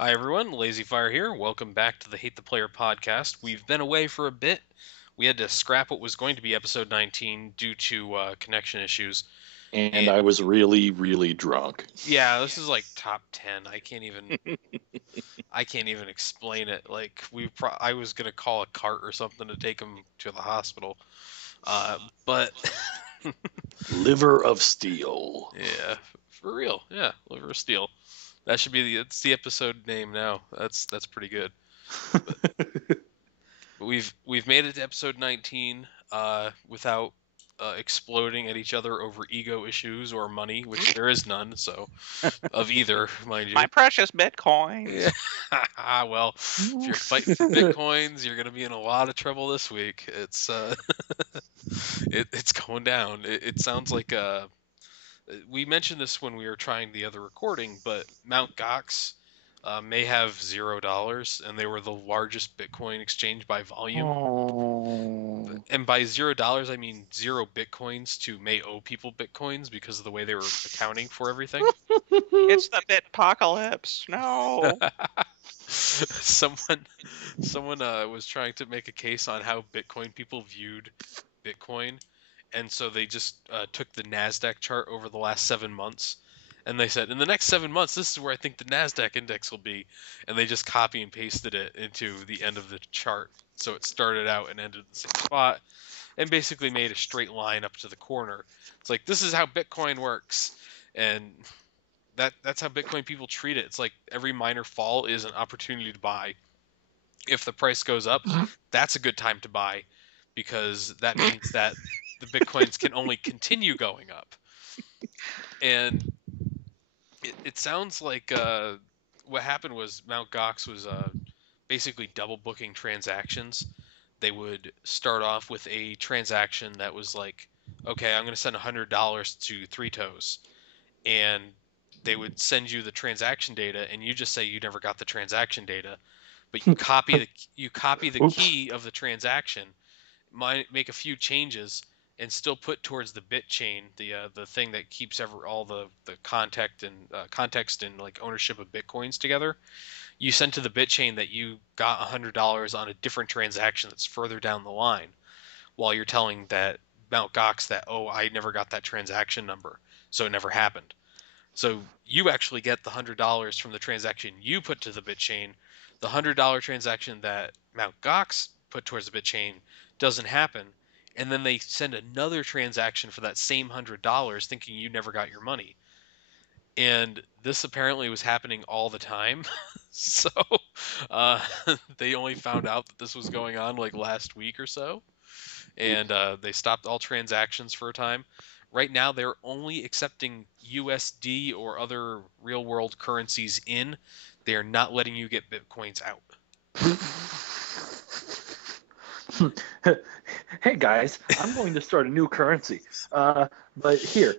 Hi everyone, Lazy Fire here. Welcome back to the Hate the Player podcast. We've been away for a bit. We had to scrap what was going to be episode 19 due to connection issues. And And I was really, really drunk. yeah, this is like top 10. I can't even explain it. Like I was gonna call a cart or something to take him to the hospital. But Liver of steel. yeah, for real. Yeah, liver of steel. That should be it's the episode name now. That's pretty good. But we've made it to episode 19 without exploding at each other over ego issues or money, which there is none. So of either, mind you. My precious bitcoins. Yeah. Well, if you're fighting for bitcoins, you're gonna be in a lot of trouble this week. It's it's going down. It sounds like we mentioned this when we were trying the other recording, but Mt. Gox may have $0, and they were the largest Bitcoin exchange by volume. Oh. And by $0, I mean 0 Bitcoins to may owe people Bitcoins because of the way they were accounting for everything. It's the bitpocalypse. No. Someone was trying to make a case on how Bitcoin people viewed Bitcoin, and so they just took the NASDAQ chart over the last 7 months, and they said, in the next 7 months, this is where I think the NASDAQ index will be, and they just copy and pasted it into the end of the chart. So it started out and ended at the same spot, and basically made a straight line up to the corner. It's like, this is how Bitcoin works, and that's how Bitcoin people treat it. It's like every minor fall is an opportunity to buy. If the price goes up, that's a good time to buy, because that means that the Bitcoins can only continue going up. And it sounds like what happened was Mt. Gox was basically double booking transactions. They would start off with a transaction that was like, okay, I'm going to send $100 to Three Toes, and they would send you the transaction data, and you just say you never got the transaction data, but you copy the Oops. key of the transaction, make a few changes, and still put towards the bit chain, the thing that keeps all the context and like ownership of bitcoins together. You send to the bit chain that you got $100 on a different transaction that's further down the line, while you're telling that Mt. Gox that, oh, I never got that transaction number, so it never happened. So you actually get the $100 from the transaction you put to the bit chain. The $100 transaction that Mt. Gox put towards the bit chain doesn't happen, and then they send another transaction for that same $100, thinking you never got your money. And this apparently was happening all the time. So they only found out that this was going on like last week or so, and they stopped all transactions for a time. Right now, they're only accepting USD or other real-world currencies in. They are not letting you get Bitcoins out. Hey guys, I'm going to start a new currency. But here,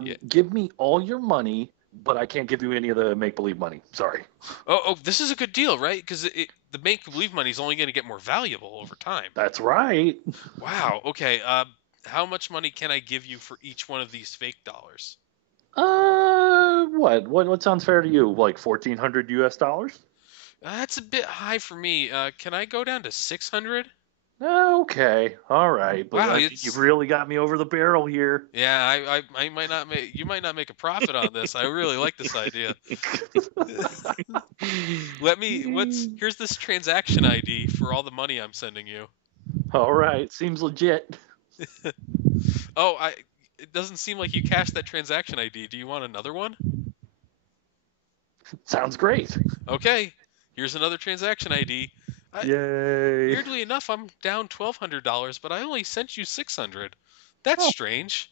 Yeah. give me all your money, but I can't give you any of the make-believe money. Sorry. Oh, this is a good deal, right? Because the make-believe money is only going to get more valuable over time. That's right. Wow. Okay. How much money can I give you for each one of these fake dollars? What sounds fair to you? Like 1,400 US dollars? That's a bit high for me. Can I go down to 600? Okay, all right, but Wow, I think you've really got me over the barrel here. Yeah, I might not make. You might not make a profit on this. I really like this idea. Here's this transaction ID for all the money I'm sending you. All right, seems legit. Oh, it doesn't seem like you cashed that transaction ID. Do you want another one? Sounds great. Okay, here's another transaction ID. Yay. Weirdly enough, I'm down $1,200, but I only sent you 600. That's strange.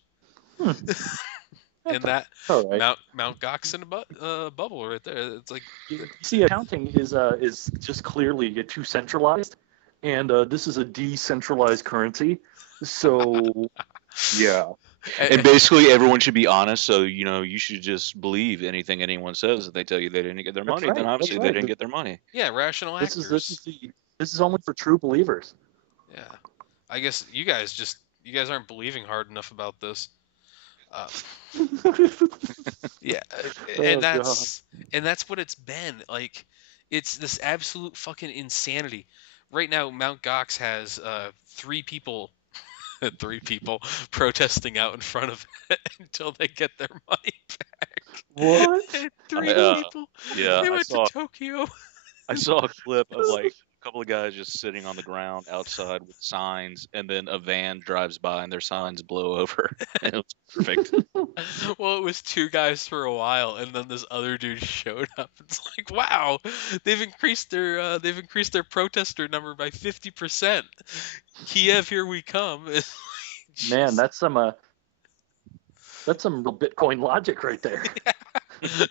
And that All right. Mount Gox in a bubble right there. It's like, You see, accounting is just clearly too centralized, and this is a decentralized currency. So, yeah. And basically, everyone should be honest. So you should just believe anything anyone says. If they tell you they didn't get their money, right, then obviously that's they right. didn't get their money. yeah, rational actors. This is only for true believers. Yeah, I guess you guys aren't believing hard enough about this. Yeah, and Oh god. that's what it's been. Like, it's this absolute fucking insanity. Right now, Mount Gox has 3 people, 3 people protesting out in front of it until they get their money back. What? And I, 3 people, yeah, they I went to saw Tokyo. I saw a clip of like a couple of guys just sitting on the ground outside with signs, and then a van drives by and their signs blow over. And it was perfect. Well, it was 2 guys for a while, and then this other dude showed up. It's like, wow, they've increased their protester number by 50%. Kiev, here we come. Man, Jeez. that's some real Bitcoin logic right there. The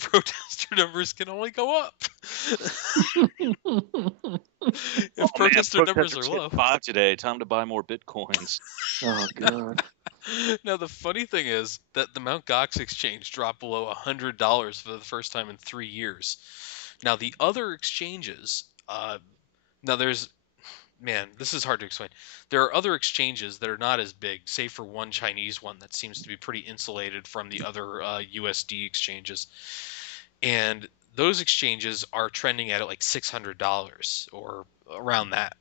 protester numbers can only go up. If protester numbers are protesters hit low. 5 today. Time to buy more bitcoins. Oh god. Now, the funny thing is that the Mt. Gox exchange dropped below $100 for the first time in 3 years. Now, the other exchanges, now there's, man, this is hard to explain. There are other exchanges that are not as big, save for one Chinese one that seems to be pretty insulated from the other USD exchanges. And those exchanges are trending at like $600 or around that.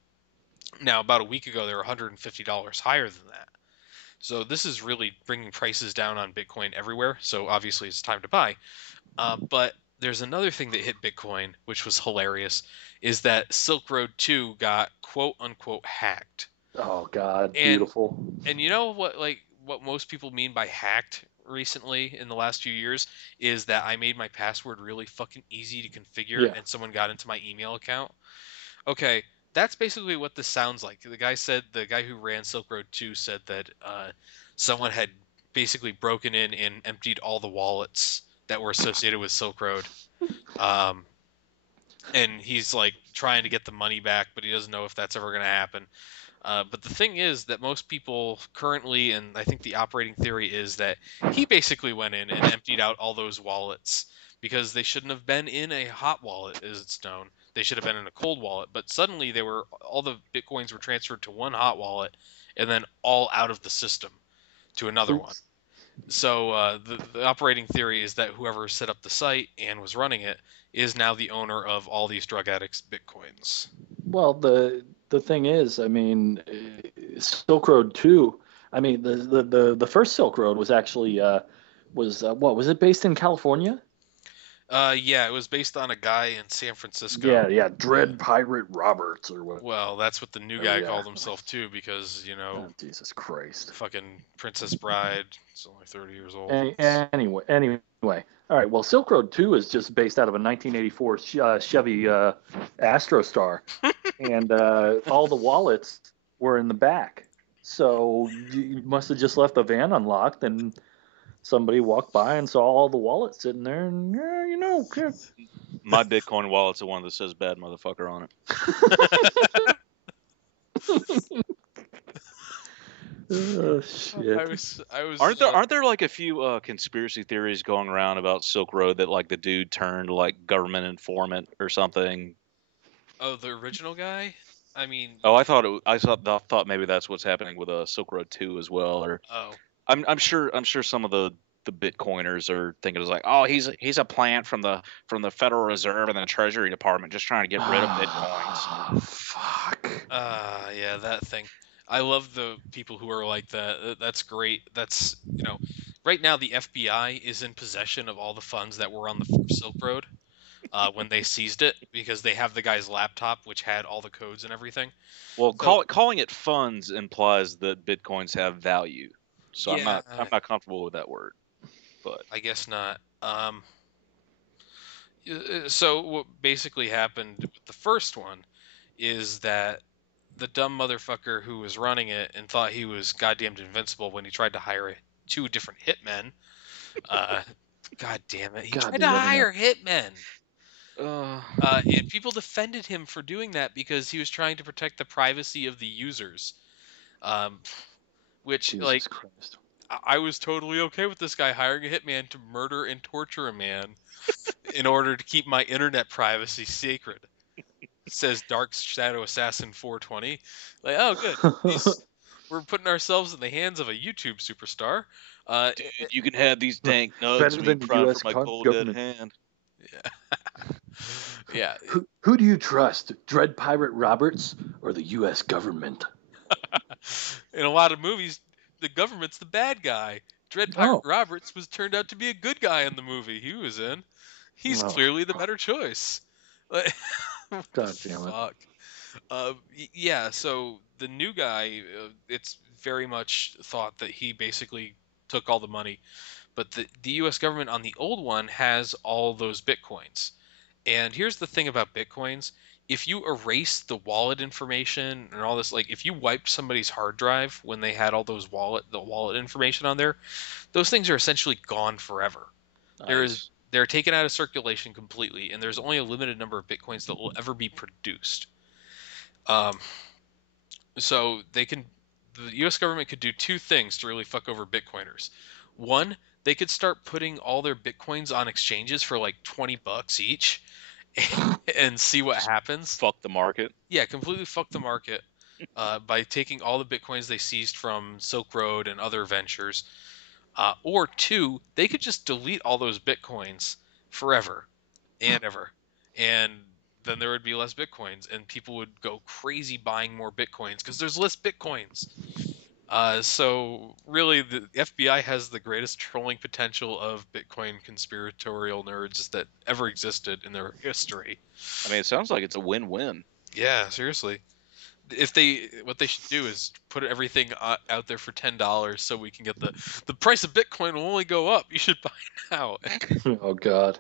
Now, about a week ago, they were $150 higher than that. So this is really bringing prices down on Bitcoin everywhere. So obviously it's time to buy. But there's another thing that hit Bitcoin, which was hilarious, is that Silk Road 2 got quote unquote hacked. Oh god, And beautiful. and you know what most people mean by hacked recently in the last few years is that I made my password really fucking easy to configure Yeah. and someone got into my email account. Okay, that's basically what this sounds like. The guy who ran Silk Road 2 said that someone had basically broken in and emptied all the wallets that were associated with Silk Road. And he's like trying to get the money back, but he doesn't know if that's ever going to happen. But the thing is that most people currently, and I think the operating theory is that he basically went in and emptied out all those wallets because they shouldn't have been in a hot wallet, as it's known. They should have been in a cold wallet. But suddenly all the bitcoins were transferred to one hot wallet, and then all out of the system to another one. So the operating theory is that whoever set up the site and was running it is now the owner of all these drug addicts' bitcoins. Well, the thing is, I mean, Silk Road 2. I mean, the first Silk Road was actually was it based in California? Yeah, it was based on a guy in San Francisco. Yeah, Dread Pirate Roberts or what? Well, that's what the new Oh, guy yeah. called himself too, because Oh, Jesus Christ. fucking Princess Bride is only 30 years old. Anyway. All right. Well, Silk Road 2 is just based out of a 1984 Chevy Astrostar, and all the wallets were in the back. So you must have just left the van unlocked, and somebody walked by and saw all the wallets sitting there, and yeah. My Bitcoin wallet's the one that says "bad motherfucker" on it. Oh shit. I was. Aren't there like a few conspiracy theories going around about Silk Road that like the dude turned like government informant or something? Oh, the original guy. I mean. Oh, I thought maybe that's what's happening with Silk Road 2 as well. Or Oh. I'm sure some of the Bitcoiners are thinking it's like, oh, he's a plant from the Federal Reserve and the Treasury Department just trying to get rid of bitcoins. Fuck. Yeah, that thing. I love the people who are like that. That's great. That's, right now the FBI is in possession of all the funds that were on the first Silk Road when they seized it because they have the guy's laptop which had all the codes and everything. Well, So- calling it funds implies that bitcoins have value. So Yeah. I'm not comfortable with that word. But I guess not. So what basically happened with the first one is that the dumb motherfucker who was running it and thought he was goddamned invincible when he tried to hire 2 different hitmen. God damn it. He God tried to damn it. hire hitmen. And people defended him for doing that because he was trying to protect the privacy of the users. Which, Jesus Christ. I was totally okay with this guy hiring a hitman to murder and torture a man in order to keep my internet privacy sacred. Says Dark Shadow Assassin 420. Like, oh, good. We're putting ourselves in the hands of a YouTube superstar. Dude, you can have these dank nugs Better when than you the cry U.S. for my cold government. dead hand. Yeah. Who do you trust, Dread Pirate Roberts or the U.S. government? In a lot of movies, the government's the bad guy. Dread Pirate Oh, Roberts was turned out to be a good guy in the movie he was in. He's oh, clearly the better choice. Like, what the God damn it! fuck? Yeah, so the new guy, it's very much thought that he basically took all the money, but the U.S. government on the old one has all those bitcoins. And here's the thing about bitcoins: if you erase the wallet information and all this, like if you wiped somebody's hard drive when they had all the wallet information on there, those things are essentially gone forever. Nice. They're taken out of circulation completely, and there's only a limited number of bitcoins that will ever be produced. Um, so the U.S. government could do two things to really fuck over Bitcoiners. One, they could start putting all their Bitcoins on exchanges for like $20 each, and see what happens. Fuck the market. Yeah, completely fuck the market by taking all the Bitcoins they seized from Silk Road and other ventures. Or two, they could just delete all those Bitcoins forever and ever. And then there would be less Bitcoins, and people would go crazy buying more Bitcoins because there's less Bitcoins. So really, the FBI has the greatest trolling potential of Bitcoin conspiratorial nerds that ever existed in their history. I mean, it sounds like it's a win-win. Yeah, seriously. What they should do is put everything out there for $10 so we can get the price of Bitcoin will only go up. You should buy now. Oh God!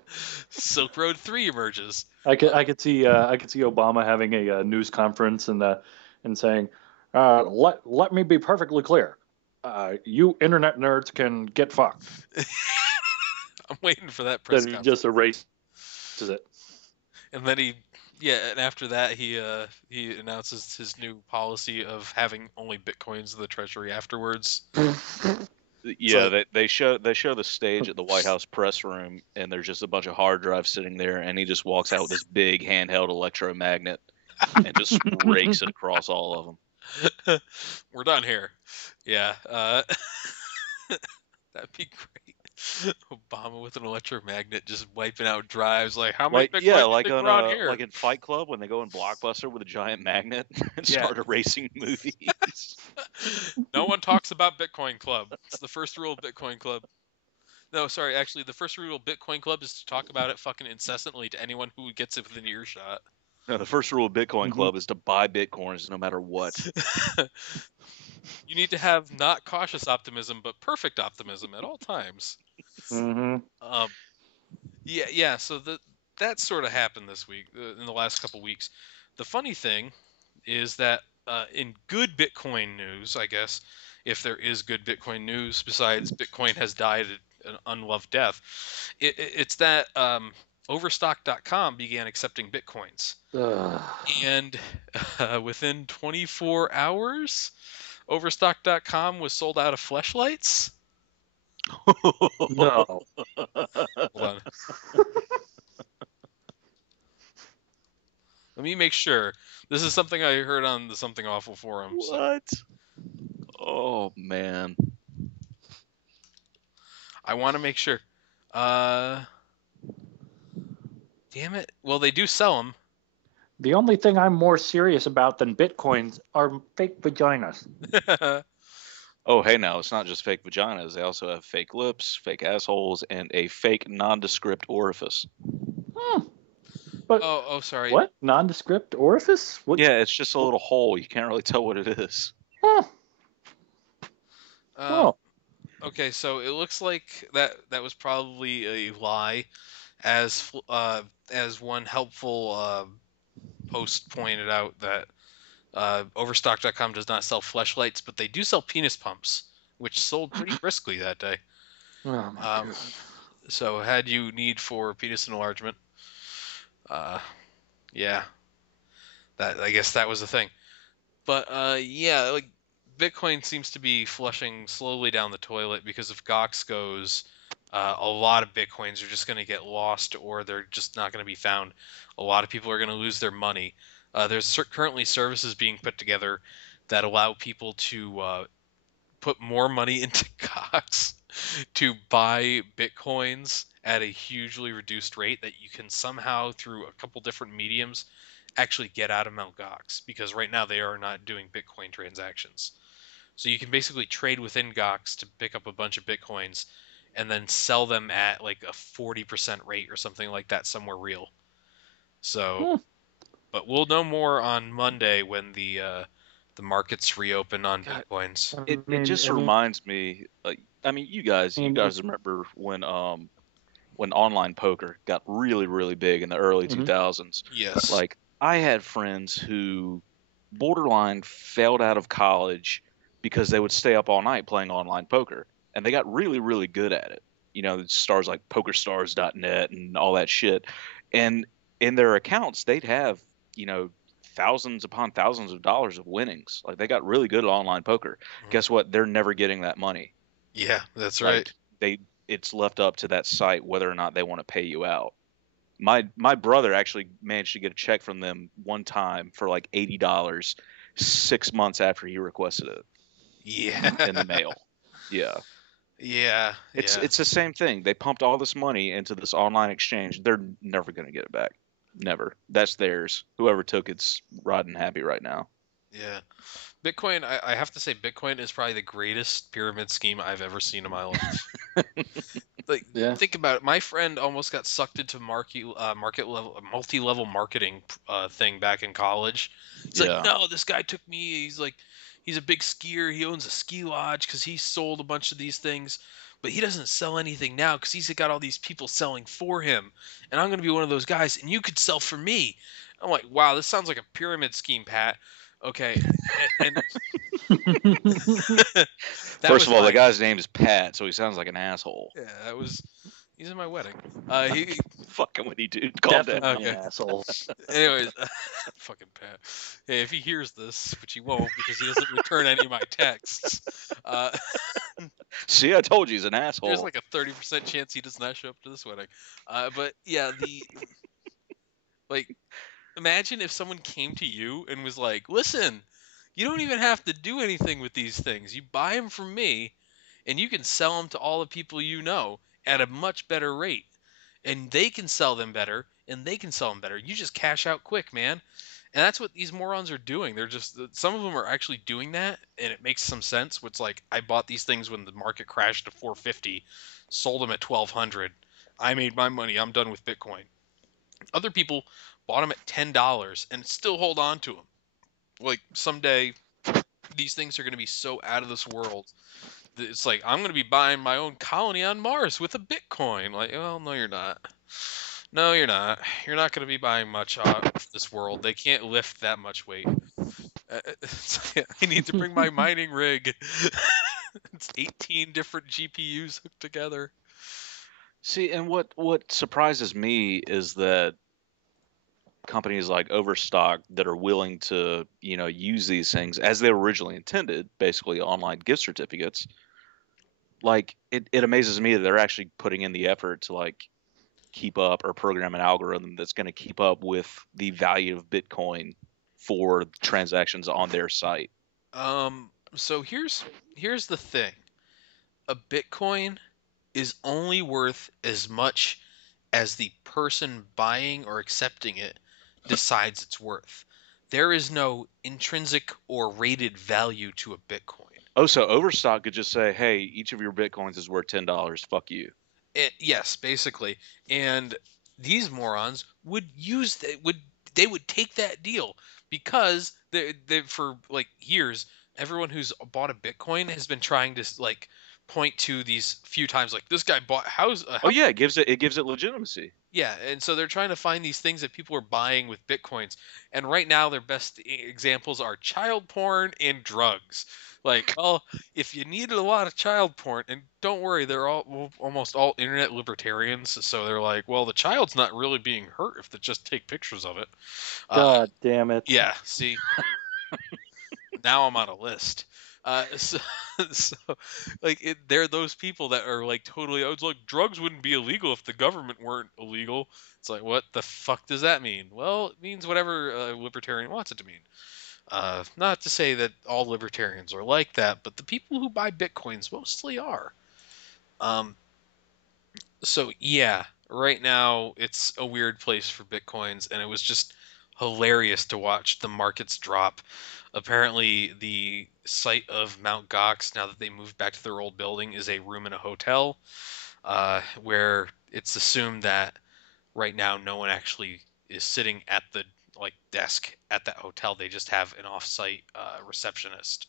Silk Road 3 emerges. I could see Obama having a news conference and saying, let me be perfectly clear, you internet nerds can get fucked. I'm waiting for that press Then he conference. just erases it. And then and after that he announces his new policy of having only Bitcoins in the treasury afterwards. Yeah, So- they show the stage at the White House press room, and there's just a bunch of hard drives sitting there, and he just walks out with this big handheld electromagnet and just rakes it across all of them. We're done here. Yeah, that'd be great. Obama with an electromagnet just wiping out drives. Like, how many Bitcoin do you Like think on we're on here? like in Fight Club when they go in Blockbuster with a giant magnet and Yeah. start erasing movies. No one talks about Bitcoin Club. It's the first rule of Bitcoin Club. No, sorry, actually, the first rule of Bitcoin Club is to talk about it fucking incessantly to anyone who gets it within earshot. No, the first rule of Bitcoin Mhm. Club is to buy Bitcoins no matter what. You need to have not cautious optimism, but perfect optimism at all times. Mm-hmm. Yeah. So that sort of happened this week, in the last couple weeks. The funny thing is that in good Bitcoin news, I guess, if there is good Bitcoin news besides Bitcoin has died an unloved death, it's that Overstock.com began accepting Bitcoins. And within 24 hours, Overstock.com was sold out of fleshlights. No. Hold on. Let me make sure. This is something I heard on the Something Awful forum. So What? Oh man. I want to make sure. Damn it. Well, they do sell them. The only thing I'm more serious about than bitcoins are fake vaginas. Oh, hey, now it's not just fake vaginas. They also have fake lips, fake assholes, and a fake nondescript orifice. But Oh, sorry. what? Nondescript orifice? What? Yeah, it's just a little hole. You can't really tell what it is. Huh. Um, Oh. Okay, so it looks like that was probably a lie, as one helpful post pointed out that Overstock.com does not sell fleshlights, but they do sell penis pumps, which sold pretty briskly that day. Oh my God. So had you need for penis enlargement, yeah, I guess that was the thing. But yeah, like Bitcoin seems to be flushing slowly down the toilet because if Gox goes, a lot of Bitcoins are just going to get lost or they're just not going to be found. A lot of people are going to lose their money. There's currently services being put together that allow people to put more money into Cox to buy Bitcoins at a hugely reduced rate that you can somehow, through a couple different mediums, actually get out of Mt. Gox, because right now they are not doing Bitcoin transactions. So you can basically trade within Gox to pick up a bunch of Bitcoins and then sell them at like a 40% rate or something like that somewhere real. So, but we'll know more on Monday when the markets reopen on God, Bitcoins. It just reminds me, like, I mean, you guys remember when online poker got really, really big in the early 2000s. Yes. Like, I had friends who borderline failed out of college because they would stay up all night playing online poker, and they got really, really good at it. You know, stars like PokerStars.net and all that shit. And in their accounts, they'd have, you know, thousands upon thousands of dollars of winnings. Like, they got really good at online poker. Guess what? They're never getting that money. Yeah, that's Like, right. it's left up to that site whether or not they want to pay you out. My brother actually managed to get a check from them one time for like $80 6 months after he requested it Yeah. in the mail. Yeah. Yeah. It's the same thing. They pumped all this money into this online exchange. They're never going to get it back. Never. That's theirs. Whoever took it's riding happy right now. Yeah. Bitcoin, I have to say, Bitcoin is probably the greatest pyramid scheme I've ever seen in my life. Like, think about it. My friend almost got sucked into market level, multi-level marketing thing back in college. He's like, no, this guy took me. He's like, he's a big skier. He owns a ski lodge because he sold a bunch of these things, but he doesn't sell anything now because he's got all these people selling for him, and I'm gonna be one of those guys, and you could sell for me. I'm like, wow, this sounds like a pyramid scheme, Pat. Okay, and First of all, the guy's name is Pat, so he sounds like an asshole. Yeah, he's in my wedding. He fucking with you, dude. Calm down. Definitely an asshole. Anyways, fucking Pat. Hey, if he hears this, which he won't because he doesn't return any of my texts. See, I told you he's an asshole. There's like a 30% chance he does not show up to this wedding. But yeah, like, imagine if someone came to you and was like, listen, you don't even have to do anything with these things. You buy them from me, and you can sell them to all the people you know at a much better rate. And they can sell them better, and they can sell them better. You just cash out quick, man. And that's what these morons are doing. They're just, some of them are actually doing that, and it makes some sense. It's like, I bought these things when the market crashed to 450, sold them at 1200. I made my money. I'm done with Bitcoin. Other people bought them at $10 and still hold on to them. Like, someday these things are going to be so out of this world. It's like, I'm going to be buying my own colony on Mars with a Bitcoin. Like, well, no, you're not. No, you're not. You're not going to be buying much off this world. They can't lift that much weight. I need to bring my mining rig. It's 18 different GPUs hooked together. See, and what surprises me is that companies like Overstock that are willing to, you know, use these things as they were originally intended, basically online gift certificates. Like, it amazes me that they're actually putting in the effort to, like, keep up or program an algorithm that's going to keep up with the value of Bitcoin for transactions on their site. So here's the thing. A Bitcoin is only worth as much as the person buying or accepting it decides it's worth. There is no intrinsic or rated value to a Bitcoin. Oh, so Overstock could just say, hey, each of your Bitcoins is worth $10. Fuck you. Yes, basically. And these morons would they would take that deal because they for like years, everyone who's bought a Bitcoin has been trying to like point to these few times like this guy bought house. Oh yeah, it gives it legitimacy. Yeah, and so they're trying to find these things that people are buying with Bitcoins. And right now their best examples are child porn and drugs. Like, well, if you needed a lot of child porn, and don't worry, they're almost all internet libertarians, so they're like, well, the child's not really being hurt if they just take pictures of it. God damn it. Yeah, see. Now I'm on a list. So like, they're those people that are like totally. I was like, drugs wouldn't be illegal if the government weren't illegal. It's like, what the fuck does that mean? Well, it means whatever a libertarian wants it to mean. Not to say that all libertarians are like that, but the people who buy Bitcoins mostly are. So yeah, right now it's a weird place for Bitcoins, and it was just hilarious to watch the markets drop. Apparently, the site of Mount Gox, now that they moved back to their old building, is a room in a hotel, where it's assumed that right now no one actually is sitting at the desk at that hotel. They just have an off-site receptionist.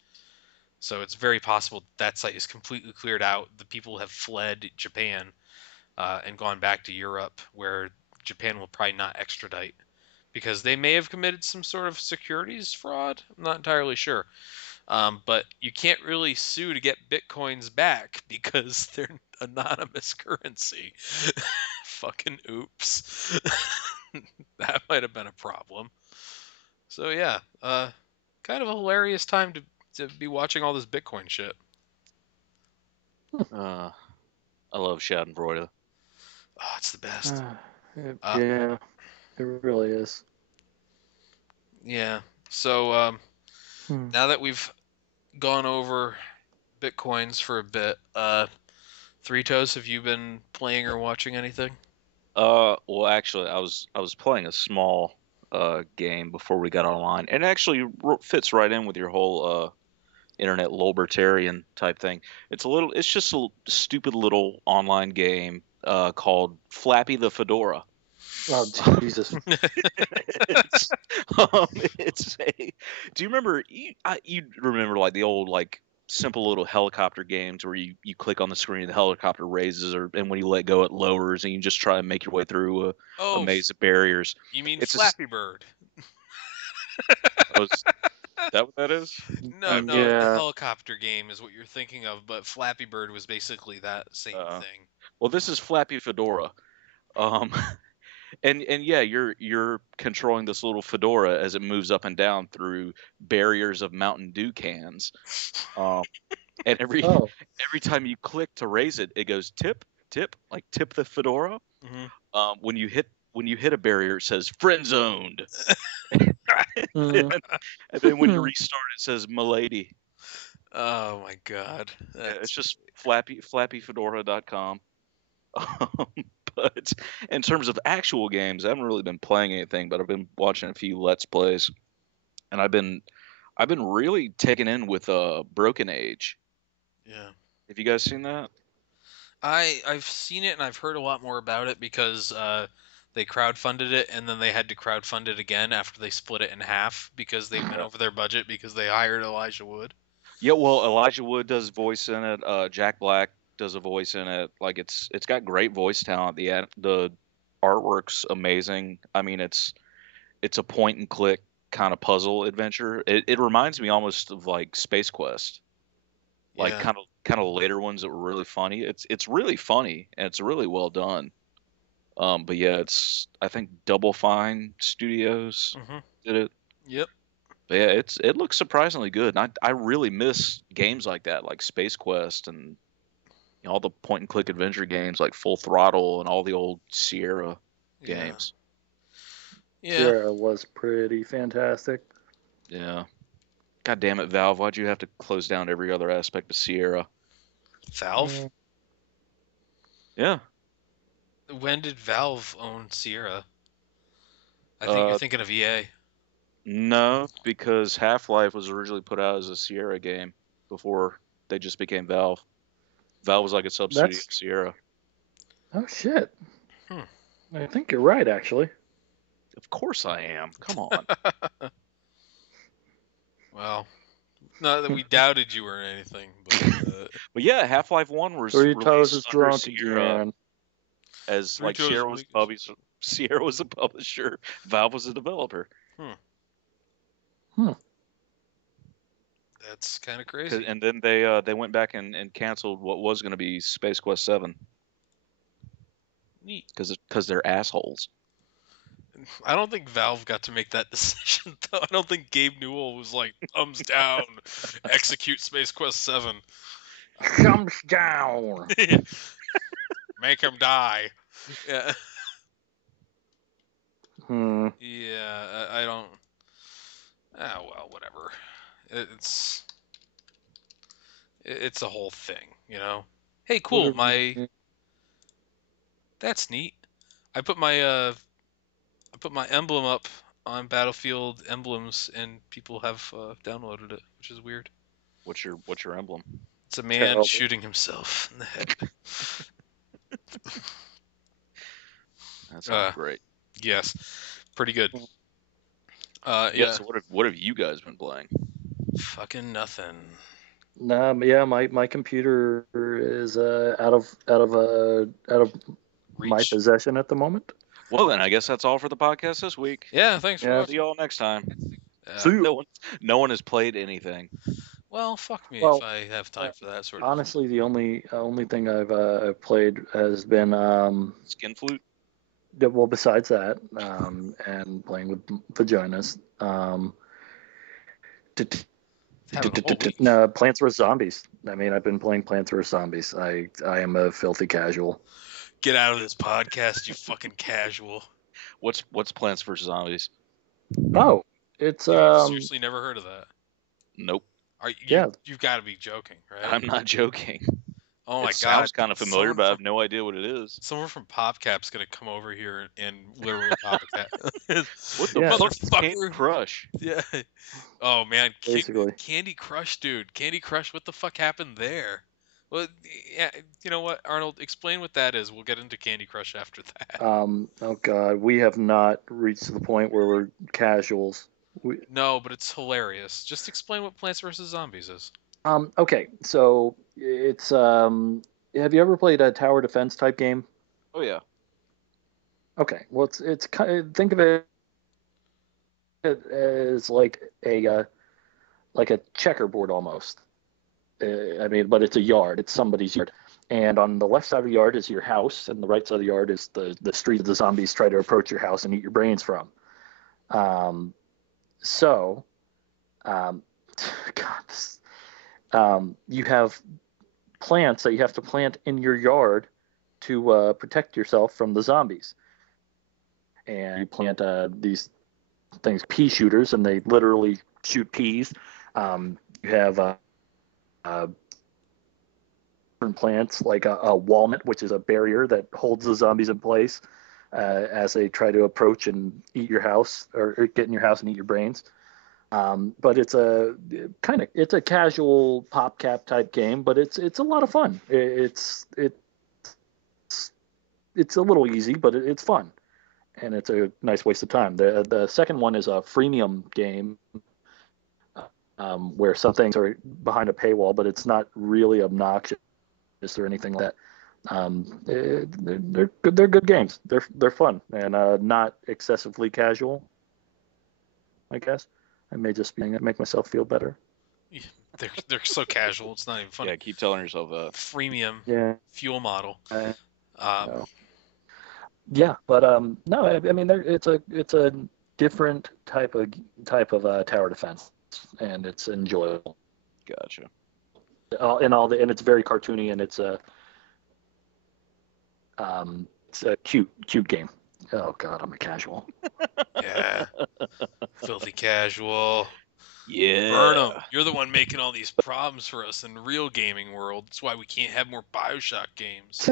So it's very possible that site is completely cleared out. The people have fled Japan and gone back to Europe, where Japan will probably not extradite because they may have committed some sort of securities fraud. I'm not entirely sure. But you can't really sue to get Bitcoins back because they're anonymous currency. Fucking oops. That might have been a problem. So yeah, kind of a hilarious time to be watching all this Bitcoin shit. I love Schadenfreude. Oh, it's the best. Yeah, it really is. Yeah. So Hmm. now that we've gone over Bitcoins for a bit, Three Toes, have you been playing or watching anything? Well, actually, I was playing a small game before we got online, and it actually fits right in with your whole internet libertarian type thing. It's just a stupid little online game called Flappy the Fedora. Oh Jesus! it's, it's a. Do you remember? You remember like the old like simple little helicopter games where you click on the screen, the helicopter raises, and when you let go, it lowers, and you just try and make your way through a Oh, maze of barriers. you mean It's a. Flappy Bird? Oh, is that what that is? No, the Yeah. helicopter game is what you're thinking of, but Flappy Bird was basically that same thing. Well, this is Flappy Fedora. Um, and yeah, you're controlling this little fedora as it moves up and down through barriers of Mountain Dew cans. Um, and Oh. every time you click to raise it, it goes tip tip like tip the fedora. Hmm. When you hit a barrier, it says friend zoned, Mm. and then when you restart, it says milady. Oh my god. Yeah, it's just flappyfedora.com. Um, but in terms of actual games, I haven't really been playing anything, but I've been watching a few Let's Plays, and I've been really taken in with Broken Age. Yeah. Have you guys seen that? I've seen it and I've heard a lot more about it because they crowdfunded it and then they had to crowdfund it again after they split it in half because they went over their budget because they hired Elijah Wood. Yeah, well, Elijah Wood does voice in it. Jack Black does a voice in it. Like it's got great voice talent. The artwork's amazing. I mean, it's a point and click kind of puzzle adventure. It reminds me almost of like Space Quest, like Yeah. kind of later ones that were really funny. It's really funny and it's really well done. But yeah, it's I think Double Fine Studios Hmm. did it. Yep. But yeah, it looks surprisingly good. And I really miss games like that, like Space Quest and all the point and click adventure games like Full Throttle and all the old Sierra Yeah. games. Yeah. Sierra was pretty fantastic. Yeah. God damn it, Valve! Why'd you have to close down every other aspect of Sierra? Valve? Yeah. When did Valve own Sierra? I think you're thinking of EA. No, because Half-Life was originally put out as a Sierra game before they just became Valve. Valve was like a subsidiary of Sierra. Oh shit! Hmm. I think you're right, actually. Of course I am. Come on. Well, not that we doubted you or anything, but But yeah, Half-Life 1 was Three Toes is released under drunk Sierra again. as Three like Toes Sierra was a publisher, Valve was a developer. That's kind of crazy. And then they went back and canceled what was going to be Space Quest 7 Neat. because they're assholes. I don't think Valve got to make that decision, though. I don't think Gabe Newell was like, thumbs down, execute Space Quest 7. Thumbs down. Make him die. Yeah. Hmm. Yeah, I don't. well, whatever. It's it's a whole thing, you know. Hey, cool. That's neat. I put my emblem up on Battlefield Emblems, and people have downloaded it, which is weird. What's your emblem? It's a man Terrible. shooting himself in the head. That sounds great. Yes, pretty good. Yeah. Yeah, So what have you guys been playing? fucking nothing. Yeah, my computer is out of my Reach. possession at the moment. Well, then I guess that's all for the podcast this week. Yeah, thanks for Yeah. See watching. y'all next time. See you. No one has played anything. Well, fuck me Well, if I have time for that sort of. Honestly, the only thing I've played has been Skin flute. well, besides that, and playing with vaginas. Having a whole week. No, Plants vs Zombies. I mean, I've been playing Plants vs Zombies. I am a filthy casual. Get out of this podcast, you fucking casual. What's Plants vs Zombies? Oh, it's You've seriously never heard of that? Nope. Yeah. You've got to be joking, right? I'm not joking. Oh my It god. sounds kind of familiar, Someone but I have from- no idea what it is. Someone from PopCap's gonna come over here and literally pop a cat. What the Yeah. fuck is Candy Motherfucker. Crush? Yeah. Oh man, Basically. Candy Crush, dude. Candy Crush. What the fuck happened there? Well, yeah, you know what, Arnold? Explain what that is. We'll get into Candy Crush after that. Oh God, we have not reached the point where we're casuals. No, but it's hilarious. Just explain what Plants vs Zombies is. Okay, so it's have you ever played a tower defense type game? Oh yeah. Okay, well it's think of it as like a checkerboard almost. I mean, but it's a yard. It's somebody's yard. And on the left side of the yard is your house, and the right side of the yard is the street that the zombies try to approach your house and eat your brains from. So, God, you have plants that you have to plant in your yard to protect yourself from the zombies. And you plant these things, pea shooters, and they literally shoot peas. You have different plants like a walnut, which is a barrier that holds the zombies in place as they try to approach and eat your house or get in your house and eat your brains. But it's a casual PopCap type game, but it's a lot of fun. It's a little easy, but it's fun, and it's a nice waste of time. The second one is a freemium game where some things are behind a paywall, but it's not really obnoxious or anything like that. They're good games. They're fun and not excessively casual, I guess. I may just make myself feel better. Yeah, they're so casual. It's not even funny. Yeah, keep telling yourself that. Freemium fuel model. No. Yeah, but no, I mean it's a different type of tower defense, and it's enjoyable. Gotcha. And it's very cartoony, and it's a cute game. Oh God, I'm a casual. Yeah. Filthy casual. Yeah. Burnham, you're the one making all these problems for us in the real gaming world. That's why we can't have more Bioshock games.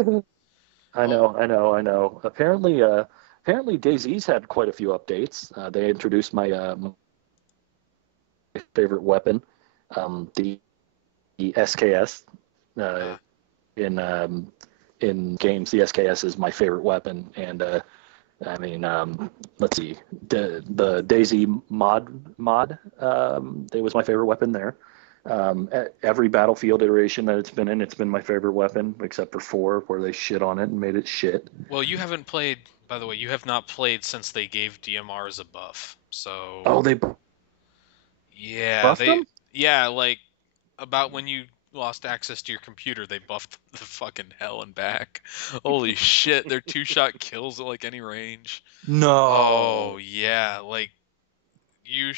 I know. Apparently, DayZ's had quite a few updates. They introduced my favorite weapon, the SKS. In games, the SKS is my favorite weapon, and I mean, let's see, the DayZ mod, it was my favorite weapon there. Every Battlefield iteration that it's been in, it's been my favorite weapon, except for 4, where they shit on it and made it shit. Well, you haven't played, by the way, you have not played since they gave DMRs a buff. So Oh, they yeah, buffed them? yeah, like about when you lost access to your computer, they buffed the fucking hell and back. Holy shit, they're 2-shot kills at like any range. No. Oh yeah, like you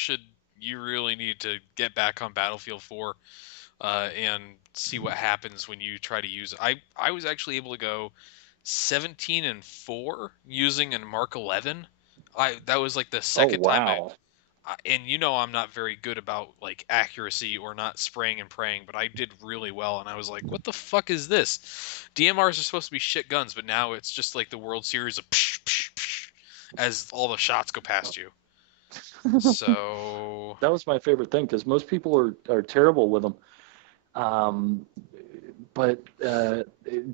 really need to get back on Battlefield 4 and see what happens when you try to use it. I was actually able to go 17-4 using a Mark 11. That was like the second time and I'm not very good about like accuracy or not spraying and praying, but I did really well, and I was like, what the fuck is this? DMRs are supposed to be shit guns, but now it's just like the World Series of psh, psh, psh, as all the shots go past you. So That was my favorite thing because most people are terrible with them. But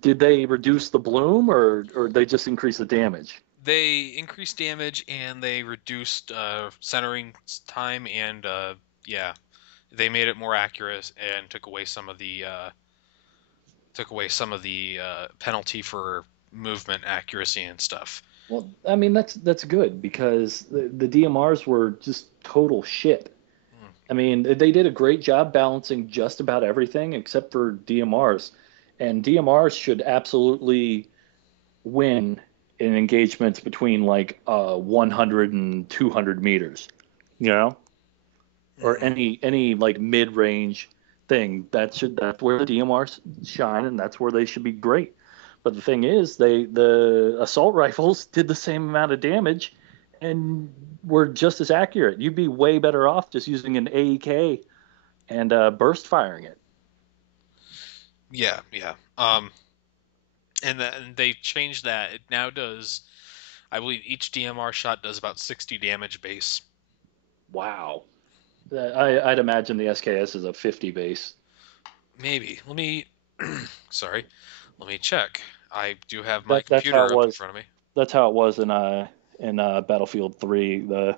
did they reduce the bloom or they just increase the damage? they increased damage and they reduced centering time, and yeah, they made it more accurate and took away some of the penalty for movement accuracy and stuff. Well, I mean that's good because the DMRs were just total shit. Hmm. I mean, they did a great job balancing just about everything except for DMRs. And DMRs should absolutely win in engagements between like 100 and 200 meters, you know, or any like mid-range thing. That's where the DMRs shine, and that's where they should be great. But the thing is, the assault rifles did the same amount of damage and were just as accurate. You'd be way better off just using an AEK and burst firing it. Yeah, yeah. And they changed that. It now does, I believe, each DMR shot does about 60 damage base. Wow. I'd imagine the SKS is a 50 base. Maybe. Let me. Sorry. Let me check. I do have my That's how computer it up in was. front of me. That's how it was in Battlefield 3, the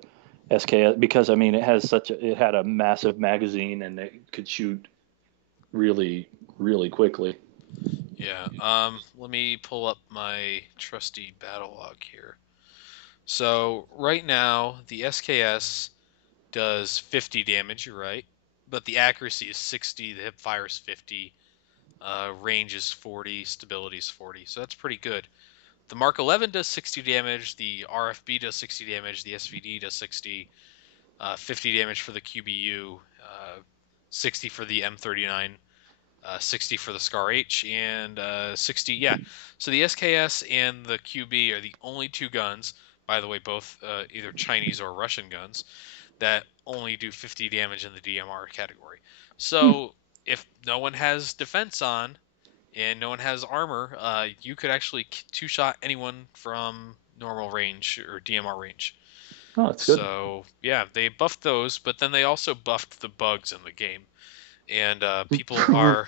SKS, because I mean it had a massive magazine and it could shoot really really quickly. Yeah. Let me pull up my trusty battle log here. So right now the SKS does 50 damage. You're right, but the accuracy is 60. The hip fire is 50. Range is 40. Stability is 40. So that's pretty good. The Mark 11 does 60 damage. The RFB does 60 damage. The SVD does 60. 50 damage for the QBU. 60 for the M39. 60 for the Scar H, and 60, yeah. So the SKS and the QB are the only two guns, by the way, both either Chinese or Russian guns, that only do 50 damage in the DMR category. So if no one has defense on and no one has armor, you could actually two-shot anyone from normal range or DMR range. Oh, that's good. So yeah, they buffed those, but then they also buffed the bugs in the game, and people are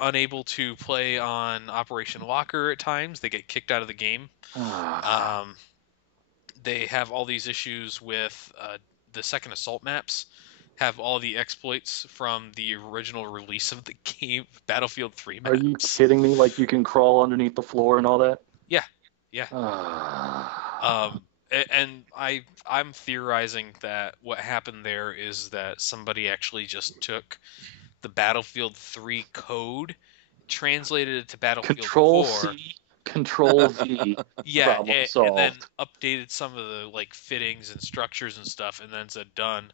unable to play on Operation Locker at times. They get kicked out of the game. Um, they have all these issues with the second assault maps. Have all the exploits from the original release of the game, Battlefield 3 Are you maps. kidding me? Like you can crawl underneath the floor and all that? Yeah, yeah. Ah. And I'm theorizing that what happened there is that somebody actually just took the Battlefield 3 code, translated it to Battlefield Control 4. C, Control V. Yeah, Problem and then solved. updated some of the like fittings and structures and stuff, and then said done,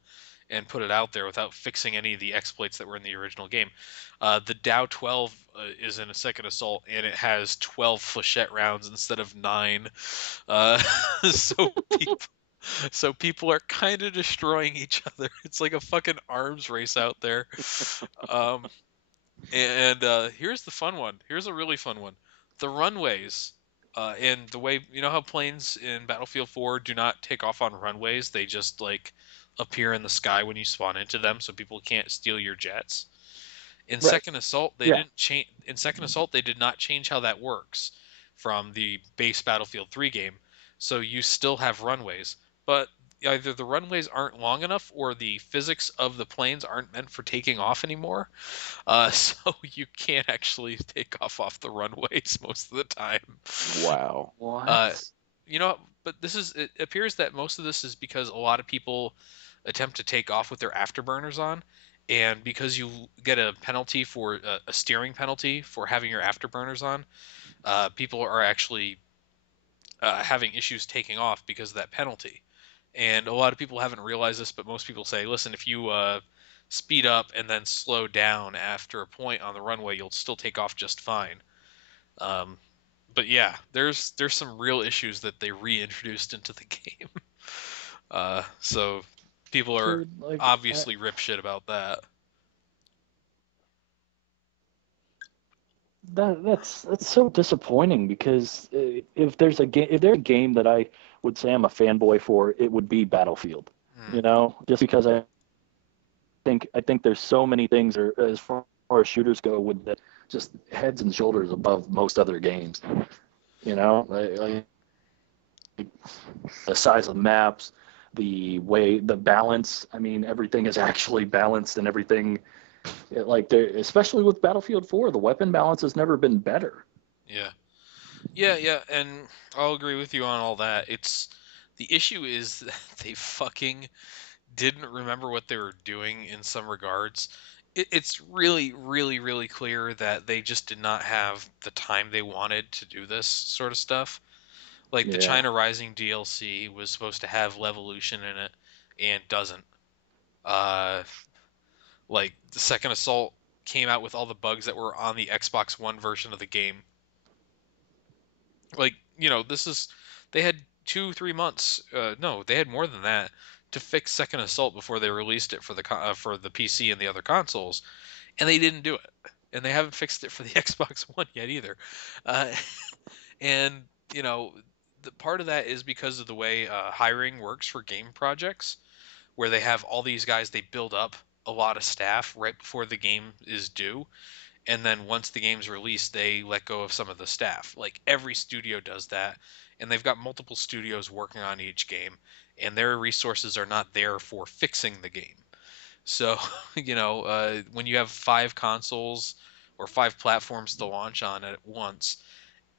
and put it out there without fixing any of the exploits that were in the original game. The Dow 12 is in a second assault, and it has 12 flechette rounds instead of 9. Uh, so people, so people are kind of destroying each other. It's like a fucking arms race out there. Um, and here's the fun one. Here's a really fun one. The runways. And the way, how planes in Battlefield 4 do not take off on runways, they just like appear in the sky when you spawn into them, so people can't steal your jets. In Right. Second Assault, they Yeah. didn't change. In Second Assault, they did not change how that works from the base Battlefield 3 game. So you still have runways, but either the runways aren't long enough or the physics of the planes aren't meant for taking off anymore. So you can't actually take off the runways most of the time. Wow. What? But it appears that most of this is because a lot of people attempt to take off with their afterburners on, and because you get a penalty for a steering penalty for having your afterburners on, people are actually having issues taking off because of that penalty. And a lot of people haven't realized this, but most people say, listen, if you speed up and then slow down after a point on the runway, you'll still take off just fine. Um, but yeah, there's some real issues that they reintroduced into the game. So people are Dude, like, obviously rip shit about that. that's so disappointing because if there's a game that I would say I'm a fanboy for, it would be Battlefield. Hmm. You know, just because I think there's so many things as far as shooters go with that just heads and shoulders above most other games. You know, the size of the maps, the balance. I mean, everything is actually balanced and everything. Especially with Battlefield 4, the weapon balance has never been better. Yeah. Yeah, and I'll agree with you on all that. The issue is that they fucking didn't remember what they were doing in some regards. It's really, really, really clear that they just did not have the time they wanted to do this sort of stuff. Like the Yeah, China Rising DLC was supposed to have Levolution in it and doesn't. Uh, like the Second Assault came out with all the bugs that were on the Xbox One version of the game. Like, this is they had 2-3 months. No, they had more than that to fix Second Assault before they released it for the PC and the other consoles, and they didn't do it. And they haven't fixed it for the Xbox One yet either. Uh, and you know, the part of that is because of the way hiring works for game projects, where they have all these guys, they build up a lot of staff right before the game is due, and then once the game's released, they let go of some of the staff. Like every studio does that, and they've got multiple studios working on each game, and their resources are not there for fixing the game. So, when you have 5 consoles or 5 platforms to launch on at once,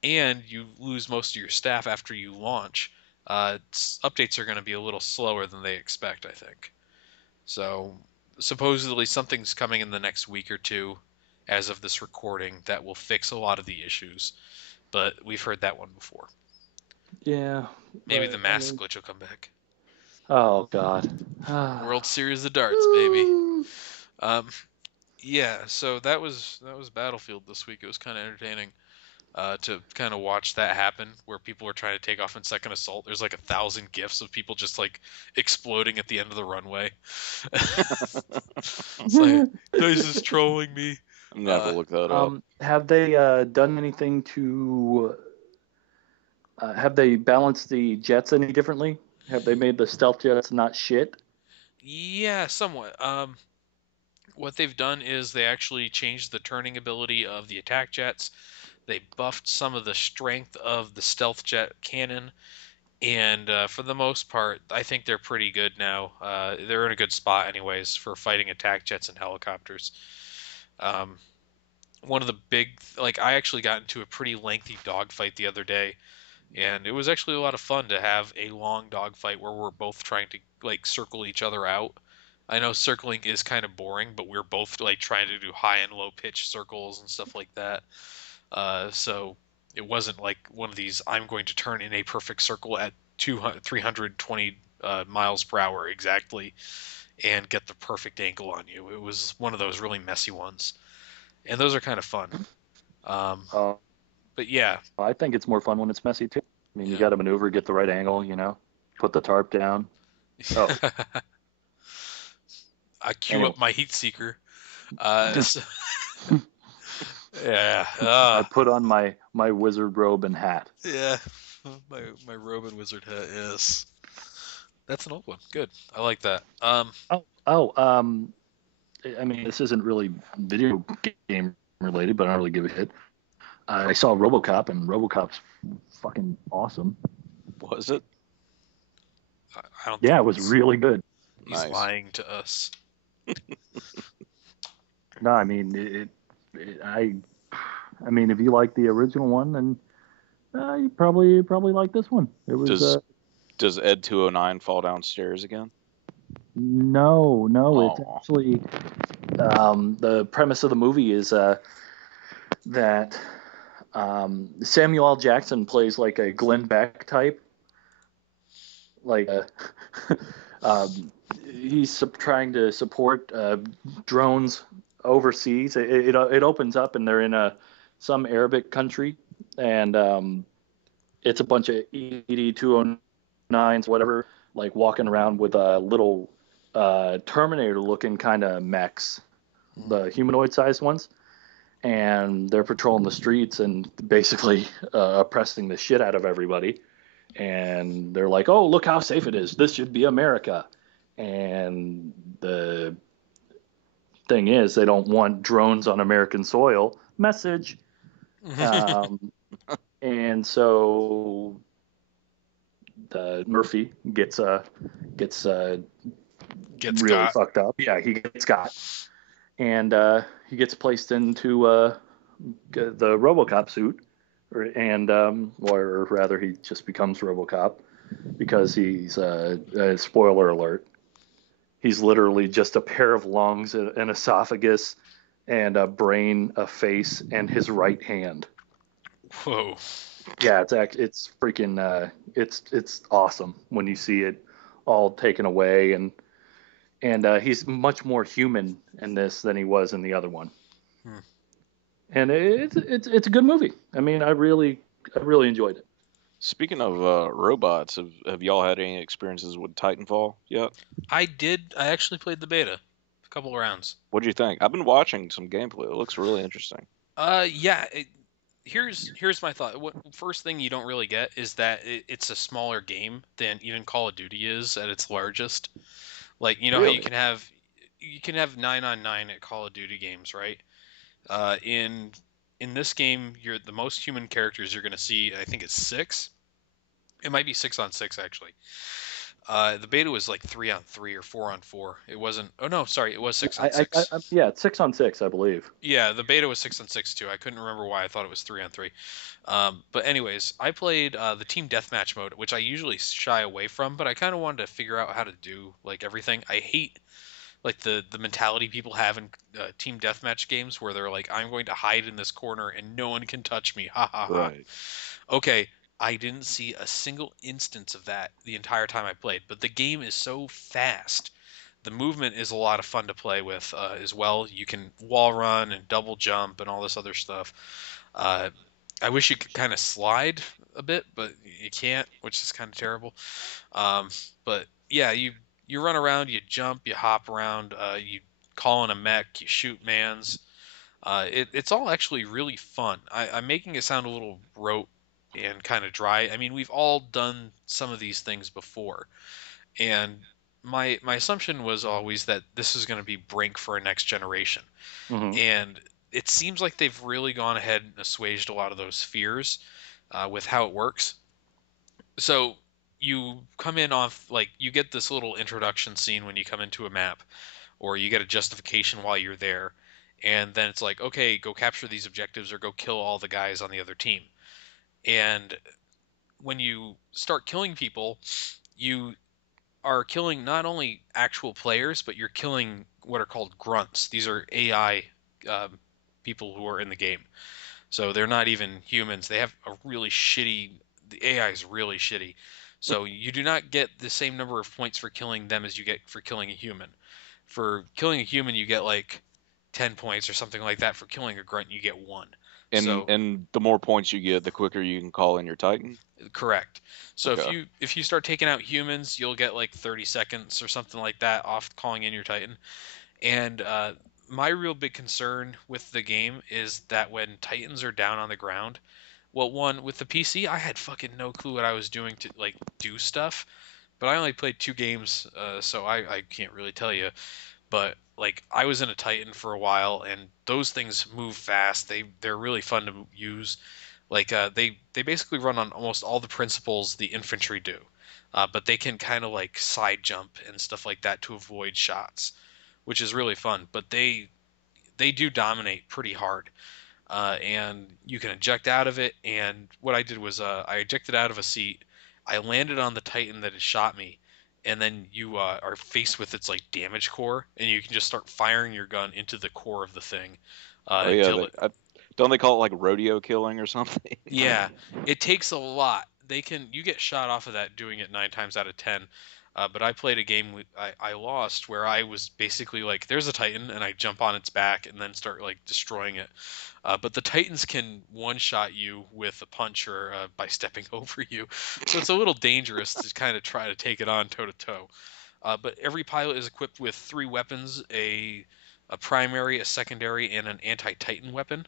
and you lose most of your staff after you launch, updates are going to be a little slower than they expect, I think. So, supposedly something's coming in the next week or two, as of this recording, that will fix a lot of the issues. But we've heard that one before. yeah. Maybe the But I mask mean, glitch will come back. oh God. World Series of Darts, baby. Um, yeah. So that was Battlefield this week. It was kind of entertaining. To kind of watch that happen, where people are trying to take off in Second Assault. There's like 1,000 gifs of people just like exploding at the end of the runway. It's like, Dice is trolling me. I'm gonna have to look that up. Have they done anything to? Have they balanced the jets any differently? Have they made the stealth jets not shit? Yeah, somewhat. What they've done is they actually changed the turning ability of the attack jets. They buffed some of the strength of the stealth jet cannon, and for the most part, I think they're pretty good now. They're in a good spot, anyways, for fighting attack jets and helicopters. Um, One of the big, like, I actually got into a pretty lengthy dogfight the other day, and it was actually a lot of fun to have a long dogfight where we're both trying to like circle each other out. I know circling is kind of boring, but we're both like trying to do high and low pitch circles and stuff like that. So it wasn't like one of these I'm going to turn in a perfect circle at 200, 320 miles per hour exactly and get the perfect angle on you. It was one of those really messy ones, and those are kind of fun. Um, Uh, but yeah, I think it's more fun when it's messy too. I mean, you yeah. got to maneuver, get the right angle. Put the tarp down. Oh, I queue anyway, up my heat seeker. So, yeah, I put on my wizard robe and hat. yeah. My robe and wizard hat. Yes, that's an old one. Good. I like that. Oh. I mean, this isn't really video game related, but I don't really give a shit. I saw RoboCop, and RoboCop's fucking awesome. Was it? I don't. Yeah, Think it was really good. he's Nice. lying to us. No, I mean I mean, if you like the original one, then you probably like this one. It was Does Ed 209 fall downstairs again? no, it's Oh, actually the premise of the movie is that Samuel L. Jackson plays like a Glenn Beck type, like he's trying to support drones overseas. It opens up and they're in some Arabic country, and it's a bunch of ED 209s, whatever, like walking around with a little Terminator-looking kind of mechs, the humanoid-sized ones, and they're patrolling the streets and basically oppressing the shit out of everybody. And they're like, "Oh, look how safe it is. This should be America." And the thing is, they don't want drones on American soil. Message. And so the Murphy gets really got. fucked up. Yeah, he gets got, and he gets placed into the RoboCop suit, or rather, he just becomes RoboCop because he's spoiler alert. He's literally just a pair of lungs, an esophagus, and a brain, a face, and his right hand. Whoa. Yeah, it's freaking it's awesome when you see it all taken away, and he's much more human in this than he was in the other one. And it's a good movie. I mean, I really enjoyed it. Speaking of robots, have y'all had any experiences with Titanfall yet? I did. I actually played the beta, a couple of rounds. What do you think? I've been watching some gameplay. It looks really interesting. Yeah. Here's my thought. First thing you don't really get is that it's a smaller game than even Call of Duty is at its largest. Like, you know how Really? you can have 9-on-9 at Call of Duty games, right? In this game, you're the most human characters you're going to see. I think it's 6. It might be 6-on-6 actually. The beta was like 3-on-3 or 4-on-4. It wasn't. Oh no, sorry, it was 6-on-6. Yeah, it's 6-on-6, I believe. Yeah, the beta was 6-on-6 too. I couldn't remember why I thought it was 3-on-3. But anyways, I played the team deathmatch mode, which I usually shy away from, but I kind of wanted to figure out how to do like everything. I hate like the mentality people have in team deathmatch games where they're like, I'm going to hide in this corner and no one can touch me. Ha ha ha. Right. Okay, I didn't see a single instance of that the entire time I played, but the game is so fast. The movement is a lot of fun to play with as well. You can wall run and double jump and all this other stuff. I wish you could kind of slide a bit, but you can't, which is kind of terrible. But yeah, you run around, you jump, you hop around, you call in a mech, you shoot mans. It's all actually really fun. I'm making it sound a little rote and kind of dry. I mean, we've all done some of these things before, and my assumption was always that this is going to be Brink for a next generation, Mm-hmm. and it seems like they've really gone ahead and assuaged a lot of those fears with how it works. So you come in off like you get this little introduction scene when you come into a map, or you get a justification while you're there, and then it's like, okay, go capture these objectives or go kill all the guys on the other team. And when you start killing people, you are killing not only actual players, but you're killing what are called grunts. These are AI people who are in the game. So they're not even humans. They have a really shitty. The AI is really shitty. So you do not get the same number of points for killing them as you get for killing a human. For killing a human, you get like 10 points or something like that. For killing a grunt, you get 1. And the more points you get, the quicker you can call in your Titan. Correct. So Okay. if you start taking out humans, you'll get like 30 seconds or something like that off calling in your Titan. And my real big concern with the game is that when Titans are down on the ground, well, one with the PC, I had fucking no clue what I was doing to like do stuff. But I only played 2 games, so I can't really tell you. But like I was in a Titan for a while, and those things move fast. They're really fun to use. Like they basically run on almost all the principles the infantry do, but they can kind of like side jump and stuff like that to avoid shots, which is really fun. But they do dominate pretty hard, and you can eject out of it. And what I did was I ejected out of a seat. I landed on the Titan that had shot me, and then you are faced with its like damage core, and you can just start firing your gun into the core of the thing Oh yeah, until it. don't they call it like rodeo killing or something? Yeah, it takes a lot. You get shot off of that doing it 9 times out of 10. But I played a game I lost where I was basically like, there's a Titan, and I jump on its back and then start like destroying it. But the Titans can one-shot you with a punch or by stepping over you, so it's a little dangerous to kind of try to take it on toe to toe. But every pilot is equipped with 3 weapons: a primary, a secondary, and an anti-Titan weapon.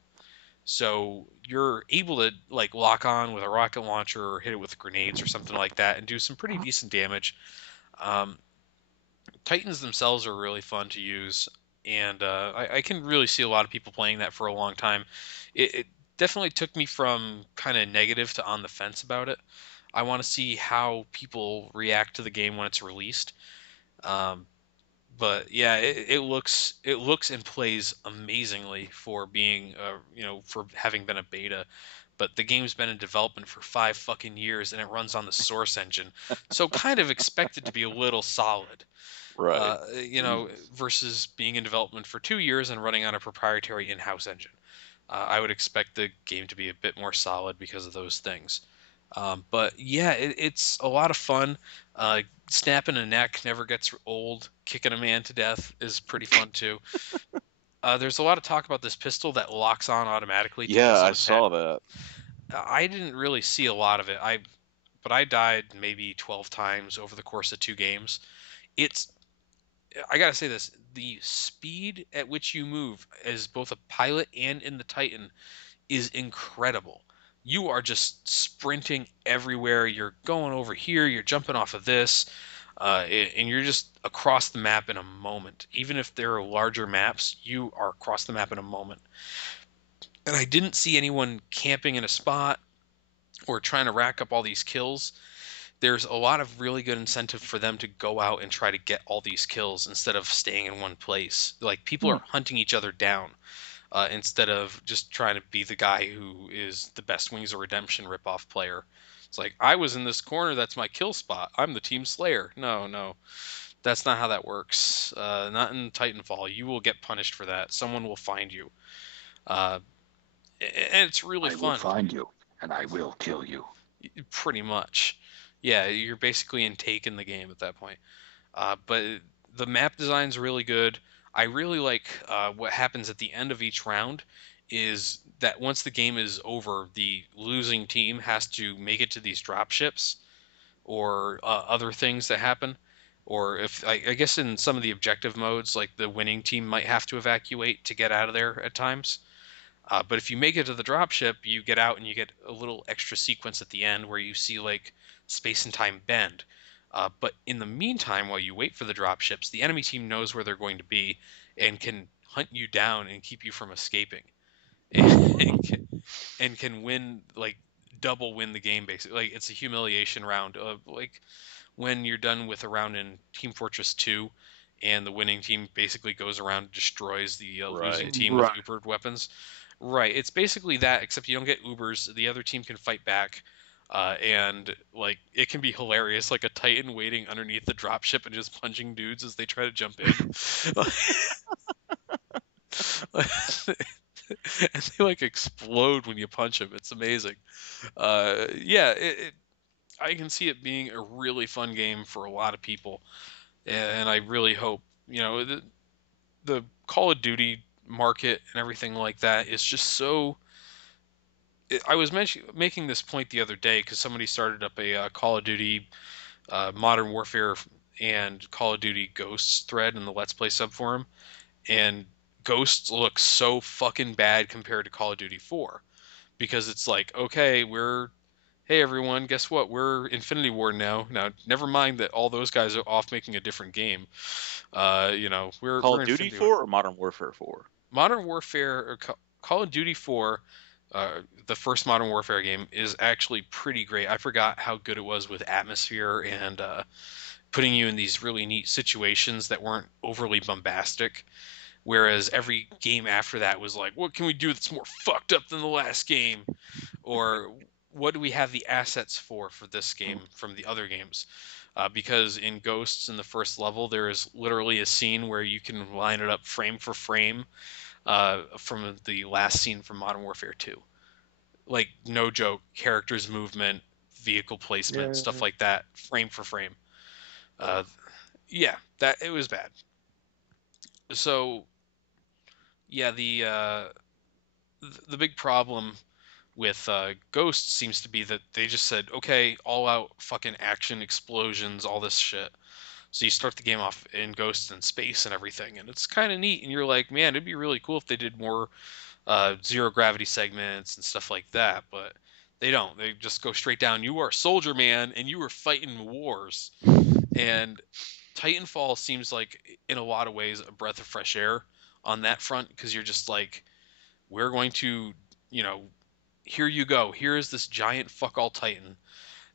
So you're able to like lock on with a rocket launcher or hit it with grenades or something like that and do some pretty decent damage. Um, Titans themselves are really fun to use, and I can really see a lot of people playing that for a long time. It definitely took me from kind of negative to on the fence about it. I want to see how people react to the game when it's released. Um, but yeah, it looks and plays amazingly for being for having been a beta. But the game's been in development for 5 fucking years, and it runs on the Source engine, so kind of expect it to be a little solid. Right. Versus being in development for 2 years and running on a proprietary in-house engine. I would expect the game to be a bit more solid because of those things. But yeah, it's a lot of fun. Snapping a neck never gets old. Kicking a man to death is pretty fun too. There's a lot of talk about this pistol that locks on automatically to Yeah, ease I an attack. saw that. I didn't really see a lot of it. But I died maybe 12 times over the course of 2 games. It's I gotta say this: the speed at which you move as both a pilot and in the Titan is incredible. You are just sprinting everywhere. You're going over here. You're jumping off of this, and you're just across the map in a moment. Even if there are larger maps, you are across the map in a moment. And I didn't see anyone camping in a spot or trying to rack up all these kills. There's a lot of really good incentive for them to go out and try to get all these kills instead of staying in one place. Like people are hunting each other down instead of just trying to be the guy who is the best Wings of Redemption ripoff player. It's like, I was in this corner, that's my kill spot. I'm the team slayer. No, that's not how that works. Not in Titanfall. You will get punished for that. Someone will find you. Uh, and it's really I fun. will find you and I will kill you. Pretty much. Yeah, you're basically in taking the game at that point. But the map design's really good. I really like what happens at the end of each round is that once the game is over, the losing team has to make it to these drop ships or other things that happen. Or if I guess in some of the objective modes, like the winning team might have to evacuate to get out of there at times. But if you make it to the dropship, you get out and you get a little extra sequence at the end where you see like space and time bend. But in the meantime, while you wait for the dropships, the enemy team knows where they're going to be and can hunt you down and keep you from escaping, and can win like double win the game basically. Like it's a humiliation round of like when you're done with a round in Team Fortress 2 and the winning team basically goes around and destroys the losing Right. team with Ubered weapons. Right. It's basically that, except you don't get Ubers. The other team can fight back. And like it can be hilarious, like a Titan waiting underneath the dropship and just punching dudes as they try to jump in. And they like explode when you punch them. It's amazing. Yeah, I can see it being a really fun game for a lot of people, and I really hope the Call of Duty market and everything like that is just so. I was making this point the other day because somebody started up a Call of Duty Modern Warfare and Call of Duty Ghosts thread in the Let's Play subforum, and Ghosts looks so fucking bad compared to Call of Duty 4 because it's like, okay, hey everyone, guess what? We're Infinity War now. Now, never mind that all those guys are off making a different game. We're Call we're of Duty Infinity 4 or Modern Warfare 4? Modern Warfare or Call of Duty 4, the first Modern Warfare game is actually pretty great. I forgot how good it was with atmosphere and putting you in these really neat situations that weren't overly bombastic. Whereas every game after that was like, what can we do that's more fucked up than the last game? Or what do we have the assets for this game from the other games? Because in Ghosts in the first level, there is literally a scene where you can line it up frame for frame from the last scene from Modern Warfare 2. Like, no joke, characters' movement, vehicle placement, stuff like that, frame for frame. Uh, yeah, that it was bad. So yeah, the big problem with Ghosts seems to be that they just said, okay, all out fucking action, explosions, all this shit. So you start the game off in Ghosts in space and everything, and it's kind of neat. And you're like, man, it'd be really cool if they did more zero gravity segments and stuff like that. But they don't. They just go straight down. You are a soldier, man, and you are fighting wars. And Titanfall seems like, in a lot of ways, a breath of fresh air on that front because you're just like, we're going to, you know, here you go. Here is this giant fuck all Titan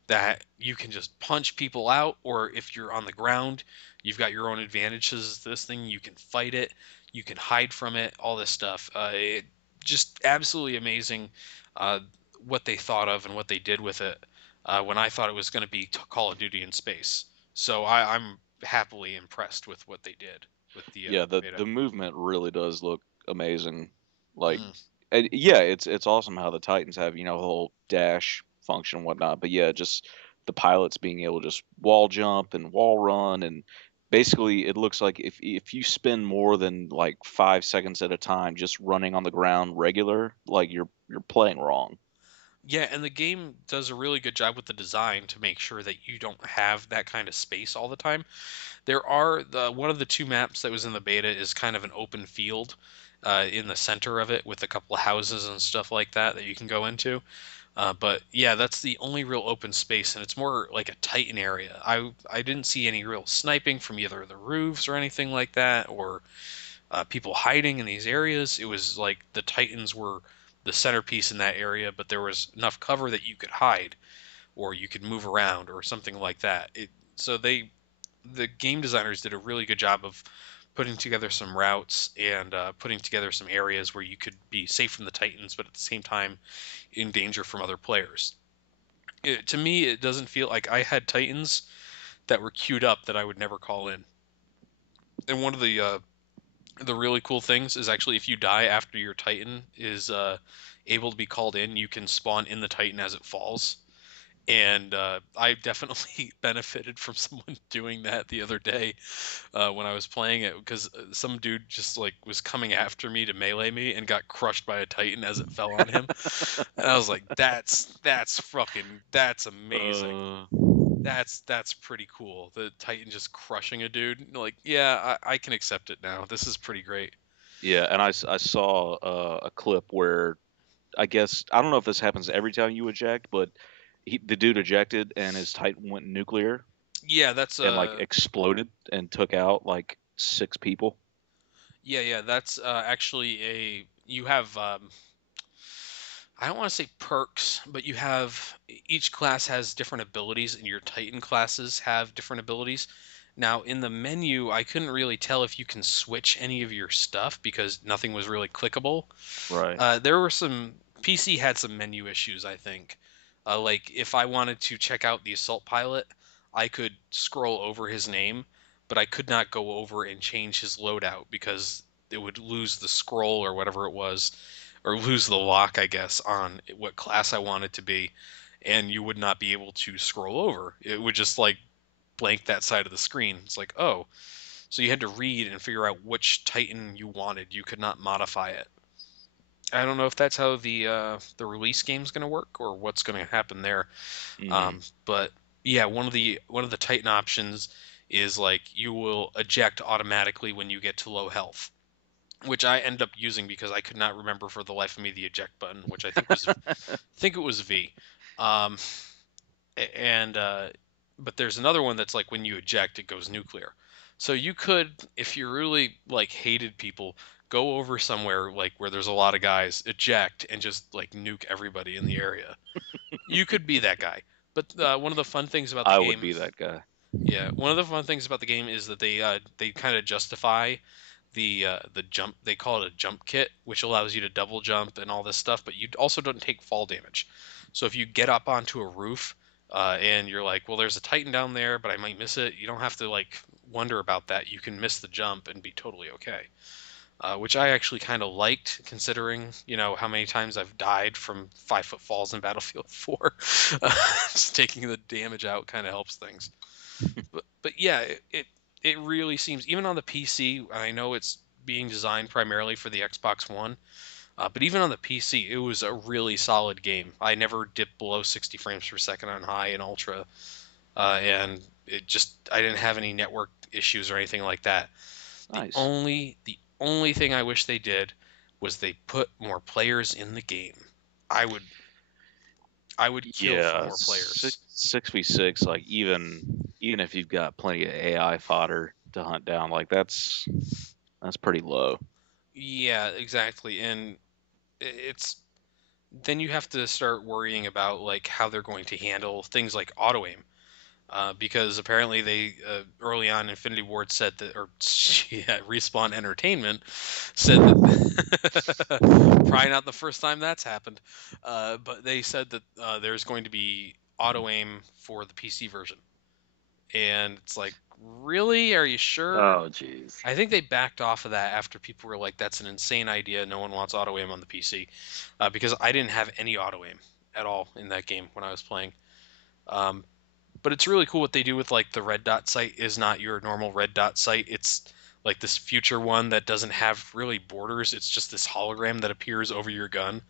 that you can just punch people out, or if you're on the ground, you've got your own advantages. This thing, you can fight it, you can hide from it, all this stuff. It just absolutely amazing uh, what they thought of and what they did with it when I thought it was going to be Call of Duty in space. So I'm happily impressed with what they did with the Yeah, the beta. the movement really does look amazing. Like, Mhm. and yeah, it's awesome how the Titans have, the whole dash function and whatnot. But yeah, just the pilots being able to just wall jump and wall run, and basically it looks like if you spend more than like 5 seconds at a time just running on the ground regular, like you're playing wrong. Yeah, and the game does a really good job with the design to make sure that you don't have that kind of space all the time. There are one of the two maps that was in the beta is kind of an open field in the center of it with a couple of houses and stuff like that that you can go into. But yeah, that's the only real open space, and it's more like a Titan area. I didn't see any real sniping from either the roofs or anything like that, or people hiding in these areas. It was like the Titans were the centerpiece in that area, but there was enough cover that you could hide or you could move around or something like that. So the game designers did a really good job of putting together some routes and putting together some areas where you could be safe from the Titans, but at the same time in danger from other players. To me, it doesn't feel like I had Titans that were queued up that I would never call in. And one of the really cool things is actually if you die after your Titan is able to be called in, you can spawn in the Titan as it falls. And I definitely benefited from someone doing that the other day when I was playing it because some dude just like was coming after me to melee me and got crushed by a Titan as it fell on him. And I was like, that's amazing. Uh, That's pretty cool. The Titan just crushing a dude. Like, yeah, I can accept it now. This is pretty great. yeah, and I saw a clip where I guess I don't know if this happens every time you eject, but the dude ejected and his Titan went nuclear Yeah, that's and like exploded and took out like 6 people. yeah, that's actually a you have I don't want to say perks, but you have each class has different abilities, and your Titan classes have different abilities. Now, in the menu, I couldn't really tell if you can switch any of your stuff because nothing was really clickable. Right. There were some PC had some menu issues, I think. Like if I wanted to check out the assault pilot, I could scroll over his name, but I could not go over and change his loadout because it would lose the scroll or whatever it was, or lose the lock, I guess, on what class I wanted to be, and you would not be able to scroll over. It would just like blank that side of the screen. It's like, oh, so you had to read and figure out which Titan you wanted. You could not modify it. I don't know if that's how the release game's going to work or what's going to happen there. Hmm. But yeah, one of the Titan options is like you will eject automatically when you get to low health, which I end up using because I could not remember for the life of me the eject button, which I think it was V. Um, and but there's another one that's like when you eject, it goes nuclear. So you could, if you really like hated people, go over somewhere like where there's a lot of guys, eject, and just like nuke everybody in the area. You could be that guy. But one of the fun things about the I would game, be that guy. yeah, one of the fun things about the game is that they kind of justify the jump. They call it a jump kit, which allows you to double jump and all this stuff, but you also don't take fall damage. So if you get up onto a roof and you're like, well, there's a Titan down there, but I might miss it, you don't have to like wonder about that. You can miss the jump and be totally okay. Which I actually kind of liked, considering how many times I've died from 5-foot falls in Battlefield 4. Just taking the damage out kind of helps things. But yeah, it really seems, even on the PC, I know it's being designed primarily for the Xbox One, but even on the PC, it was a really solid game. I never dipped below 60 frames per second on high and ultra, and I didn't have any network issues or anything like that. Nice. The only thing I wish they did was they put more players in the game. I would I would kill for Yeah, more players. 6v6, like even if you've got plenty of AI fodder to hunt down, like that's pretty low. Yeah, exactly. And it's then you have to start worrying about like how they're going to handle things like auto aim. Because apparently they early on Infinity Ward said that, or yeah, Respawn Entertainment said that probably not the first time that's happened, but they said that there's going to be auto aim for the PC version, and it's like, really? Are you sure? Oh, jeez. I think they backed off of that after people were like, "That's an insane idea. No one wants auto aim on the PC," because I didn't have any auto aim at all in that game when I was playing. Um, but it's really cool what they do with like the red dot sight is not your normal red dot sight. It's like this future one that doesn't have really borders. It's just this hologram that appears over your gun.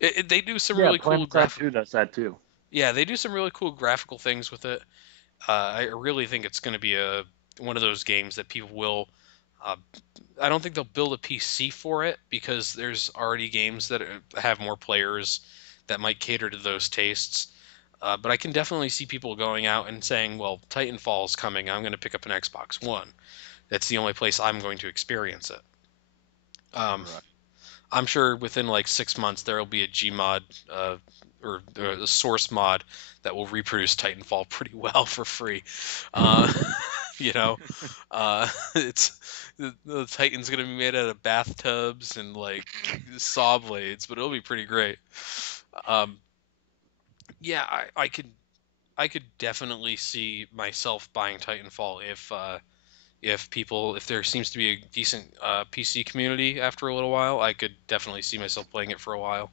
They do some Yeah, really cool Planet Side 2 does that too. Yeah, they do some really cool graphical things with it. I really think it's going to be a one of those games that people will. Uh, I don't think they'll build a PC for it because there's already games that have more players that might cater to those tastes. But I can definitely see people going out and saying, "Well, Titanfall is coming. I'm going to pick up an Xbox One. That's the only place I'm going to experience it." Right. I'm sure within like 6 months there will be a Gmod or a source mod that will reproduce Titanfall pretty well for free. Uh, you know, it's the Titan's gonna be made out of bathtubs and like saw blades, but it'll be pretty great. Um, yeah, I could definitely see myself buying Titanfall if there seems to be a decent PC community after a little while. I could definitely see myself playing it for a while.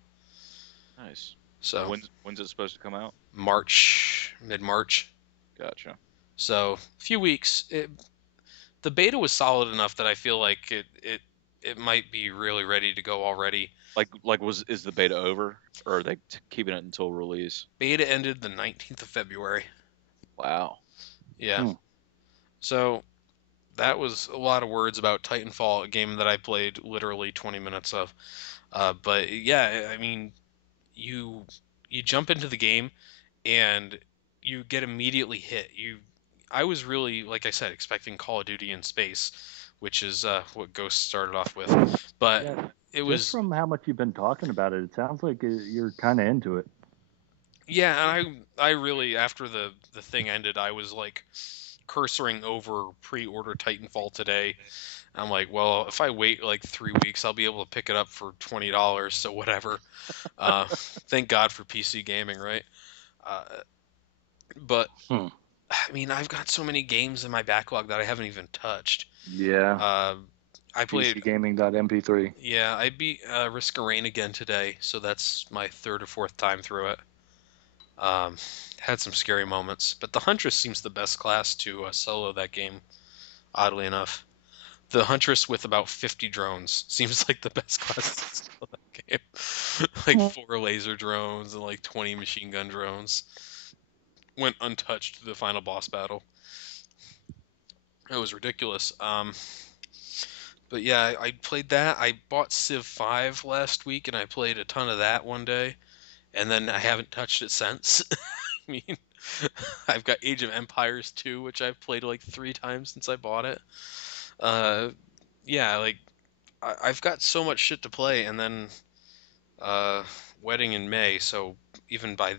Nice. So When's it supposed to come out? Mid March. Gotcha. So a few weeks. The beta was solid enough that I feel like it might be really ready to go already. Like is the beta over, or are they keeping it until release? Beta ended the 19th of February. Wow. Yeah. Hmm. So that was a lot of words about Titanfall, a game that I played literally 20 minutes of. But yeah, I mean, you you jump into the game and you get immediately hit. I was really, like I said, expecting Call of Duty in space, which is what Ghost started off with, but Yeah, it just was from how much you've been talking about it, it sounds like you're kind of into it. yeah. And I really after the thing ended, I was like cursoring over pre-order Titanfall today. I'm like, well, if I wait like 3 weeks, I'll be able to pick it up for $20. So whatever. Thank God for PC gaming, right? Uh, but Hmm. I mean, I've got so many games in my backlog that I haven't even touched. Yeah, Uh, I played, PCgaming.mp3. yeah, I beat Risk of Rain again today, so that's my third or fourth time through it. Um, had some scary moments, but the Huntress seems the best class to solo that game, oddly enough. The Huntress with about 50 drones seems like the best class to solo that game. Like 4 laser drones and like 20 machine gun drones. Went untouched to the final boss battle. It was ridiculous. But yeah, I played that. I bought Civ 5 last week, and I played a ton of that one day, and then I haven't touched it since. I mean, I've got Age of Empires 2, which I've played like 3 times since I bought it. Uh, yeah, like I've got so much shit to play, and then uh, wedding in May, so even by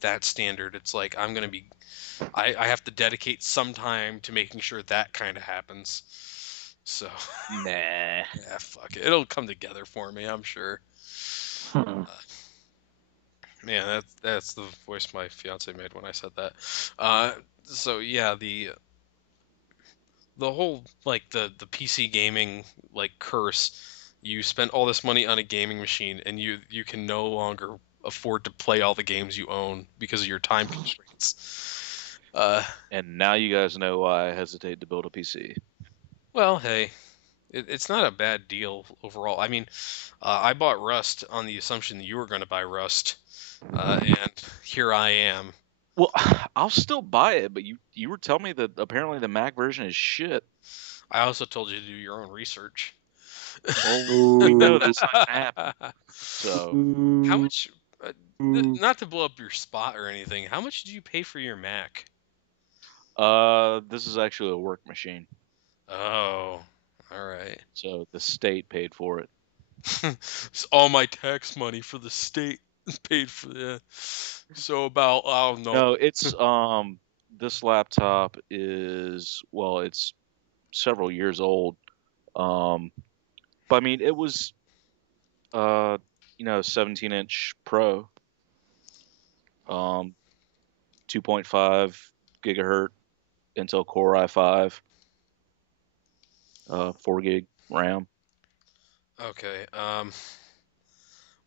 that standard, it's like I have to dedicate some time to making sure that kind of happens. So Nah. yeah, fuck it. It'll come together for me, I'm sure. Hmm. Man, that's the voice my fiance made when I said that. Uh, so yeah, the whole like the PC gaming like curse. You spent all this money on a gaming machine, and you can no longer afford to play all the games you own because of your time constraints. Uh, And now you guys know why I hesitate to build a PC. well, hey, it's not a bad deal overall. I mean, I bought Rust on the assumption that you were going to buy Rust, and here I am. Well, I'll still buy it, but you were telling me that apparently the Mac version is shit. I also told you to do your own research. Well, we know that's not gonna happen. So How much? Not to blow up your spot or anything. How much did you pay for your Mac? this is actually a work machine. Oh, all right. So the state paid for it. It's all my tax money for the state paid for that. So about oh no. No, it's this laptop is it's several years old. But I mean it was 17-inch Pro. 2.5 gigahertz Intel Core i5, 4 gig RAM. Okay.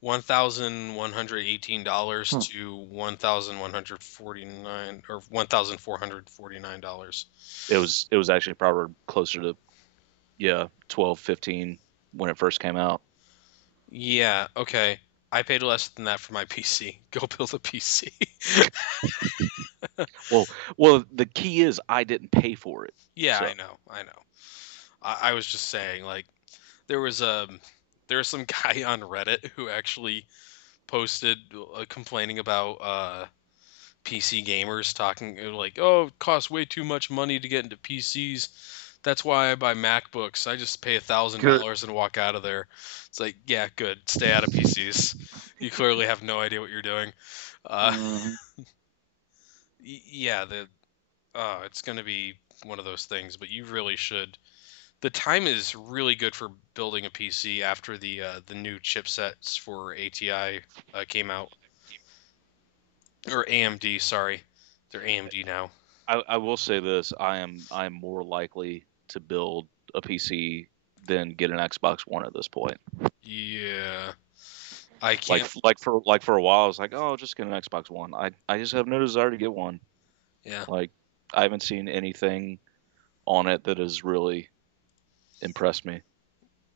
$1,118 to $1,149 or $1,449. It was actually probably closer to 12, 15 when it first came out. Yeah, okay. I paid less than that for my PC. Go build a PC. Well, the key is I didn't pay for it. Yeah, So- I know. I was just saying, like, there was some guy on Reddit who actually posted complaining about PC gamers talking like, oh, it costs way too much money to get into PCs. That's why I buy MacBooks. I just pay $1,000 and walk out of there. It's like, yeah, good. Stay out of PCs. You clearly have no idea what you're doing. Yeah, it's going to be one of those things, but you really should. The time is really good for building a PC after the new chipsets for ATI came out, or AMD. Sorry, they're AMD now. I will say this: I am more likely to build a PC than get an Xbox One at this point. Yeah, I can't. Like for a while, I was like, oh, I'll just get an Xbox One. I just have no desire to get one. Yeah, Like I haven't seen anything on it that has really impressed me.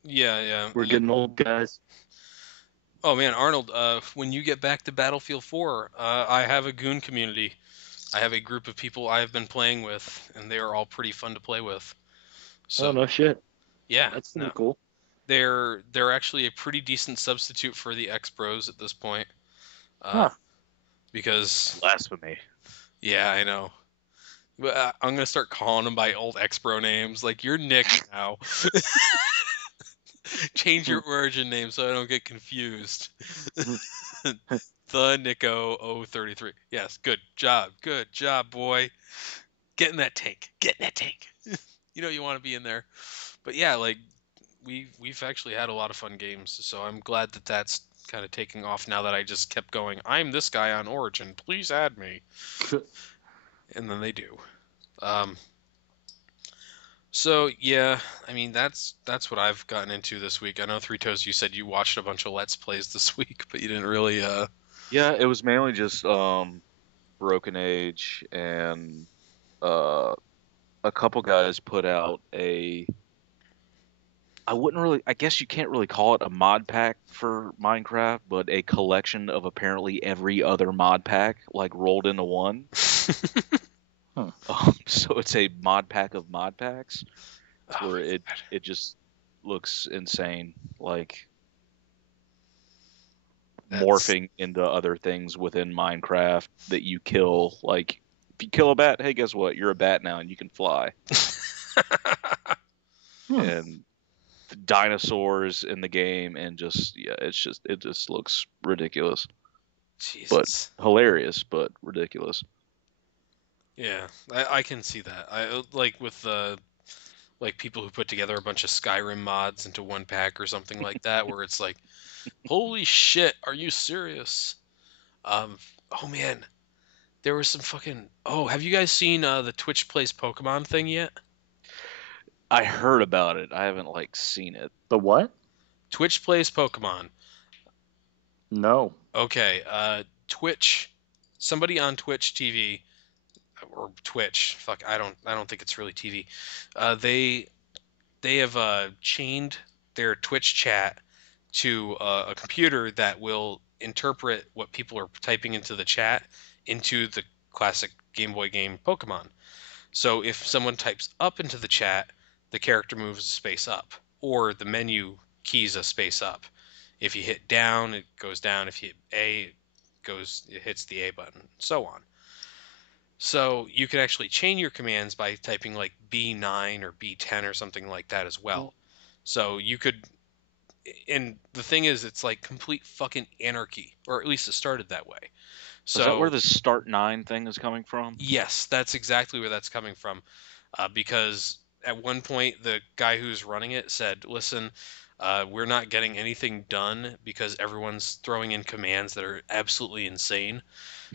yeah. We're getting old, guys. Oh man, Arnold, when you get back to Battlefield 4, I have a goon community. I have a group of people I have been playing with, and they are all pretty fun to play with. So Oh no shit. yeah, That's pretty cool. they're actually a pretty decent substitute for the X-Bros at this point. Because Blasphemy. yeah, I know. But I'm gonna start calling them by old X-Bro names, like you're Nick now. Change your origin name so I don't get confused. The Nico 033. Yes, good job, boy. Get in that tank. You know you want to be in there. But yeah, like we've actually had a lot of fun games, so I'm glad that that's kind of taking off now that I just kept going. I'm this guy on Origin. Please add me. And then they do. So yeah, I mean that's what I've gotten into this week. I know Three Toes, you said you watched a bunch of Let's Plays this week, but you didn't really. Yeah, it was mainly just Broken Age and a couple guys put out I guess you can't really call it a mod pack for Minecraft, but a collection of apparently every other mod pack like rolled into one. So it's a mod pack of mod packs, where it just looks insane, like morphing into other things within Minecraft that you kill. Like if you kill a bat, hey, guess what? You're a bat now and you can fly. And the dinosaurs in the game, and it just looks ridiculous. Jesus. But hilarious, but ridiculous. Yeah, I can see that. I like with like people who put together a bunch of Skyrim mods into one pack or something like that, where it's like, holy shit, are you serious? Oh man, there was some fucking. Oh, have you guys seen the Twitch Plays Pokemon thing yet? I heard about it. I haven't seen it. The what? Twitch Plays Pokemon. No. Okay, Twitch. Somebody on Twitch TV, or Twitch. Fuck, I don't think it's really TV. They have chained their Twitch chat to a computer that will interpret what people are typing into the chat into the classic Game Boy game Pokemon. So if someone types up into the chat, the character moves a space up, or the menu keys a space up. If you hit down, it goes down. If you hit A, it hits the A button, so on. So you can actually chain your commands by typing like B9 or B10 or something like that as well. So you could, and the thing is, it's like complete fucking anarchy, or at least it started that way. So Is that where the Start 9 thing is coming from? yes, that's exactly where that's coming from. Because at one point, the guy who's running it said, listen, we're not getting anything done because everyone's throwing in commands that are absolutely insane.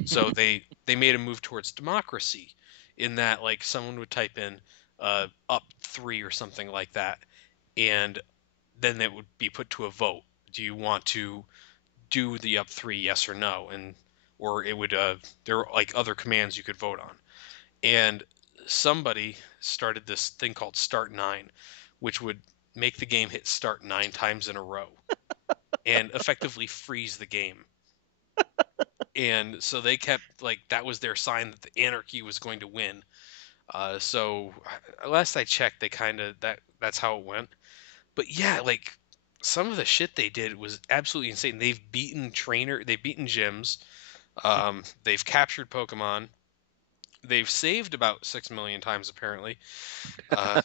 So they made a move towards democracy in that like someone would type in up 3 or something like that, and then it would be put to a vote. Do you want to do the up 3, yes or no? And or it would there were like other commands you could vote on. And somebody started this thing called Start 9, which would make the game hit start 9 times in a row and effectively freeze the game. And so they kept like that was their sign that the anarchy was going to win. So last I checked, they kind of that's how it went. But yeah, like some of the shit they did was absolutely insane. They've beaten gyms. They've captured Pokemon. They've saved about 6 million times apparently. Uh,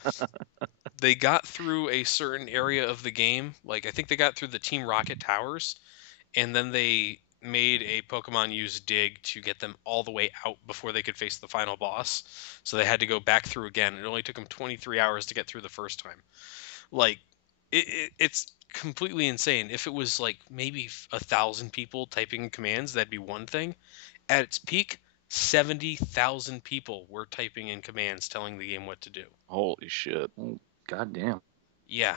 they got through a certain area of the game. Like I think they got through the Team Rocket towers, and then they made a Pokemon use Dig to get them all the way out before they could face the final boss. So they had to go back through again. It only took them 23 hours to get through the first time. Like it's completely insane. If it was like maybe 1,000 people typing commands, that'd be one thing. At its peak, 70,000 people were typing in commands telling the game what to do. Holy shit. God damn. Yeah.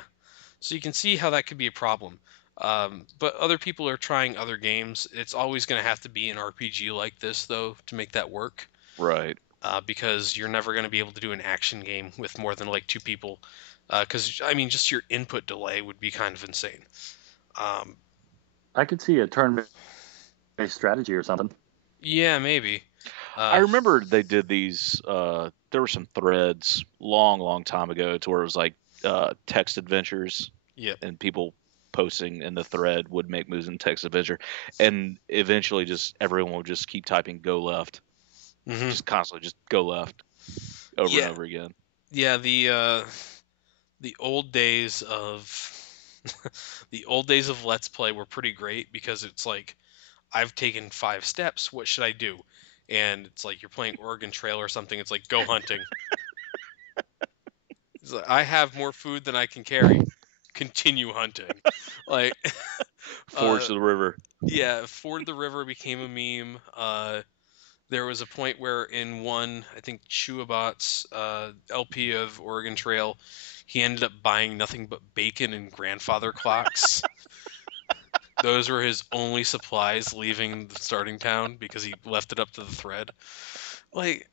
So you can see how that could be a problem. But other people are trying other games. It's always going to have to be an RPG like this, though, to make that work. Right. Because you're never going to be able to do an action game with more than like 2 people. Because, I mean, just your input delay would be kind of insane. I could see a turn-based strategy or something. Yeah, maybe. I remember they did these. There were some threads long time ago to where it was like text adventures. Yep. And people posting in the thread would make moves in text adventure, and eventually just everyone would just keep typing "go left," just constantly just "go left" over and over again. Yeah, the old days of the old days of Let's Play were pretty great because it's like I've taken 5 steps. What should I do? And it's like you're playing Oregon Trail or something. It's like go hunting. It's like, I have more food than I can carry. Continue hunting. Like Forge the river. Yeah, Ford the River became a meme. There was a point where in one, I think Chuabat's LP of Oregon Trail, he ended up buying nothing but bacon and grandfather clocks. Those were his only supplies leaving the starting town because he left it up to the thread. Like,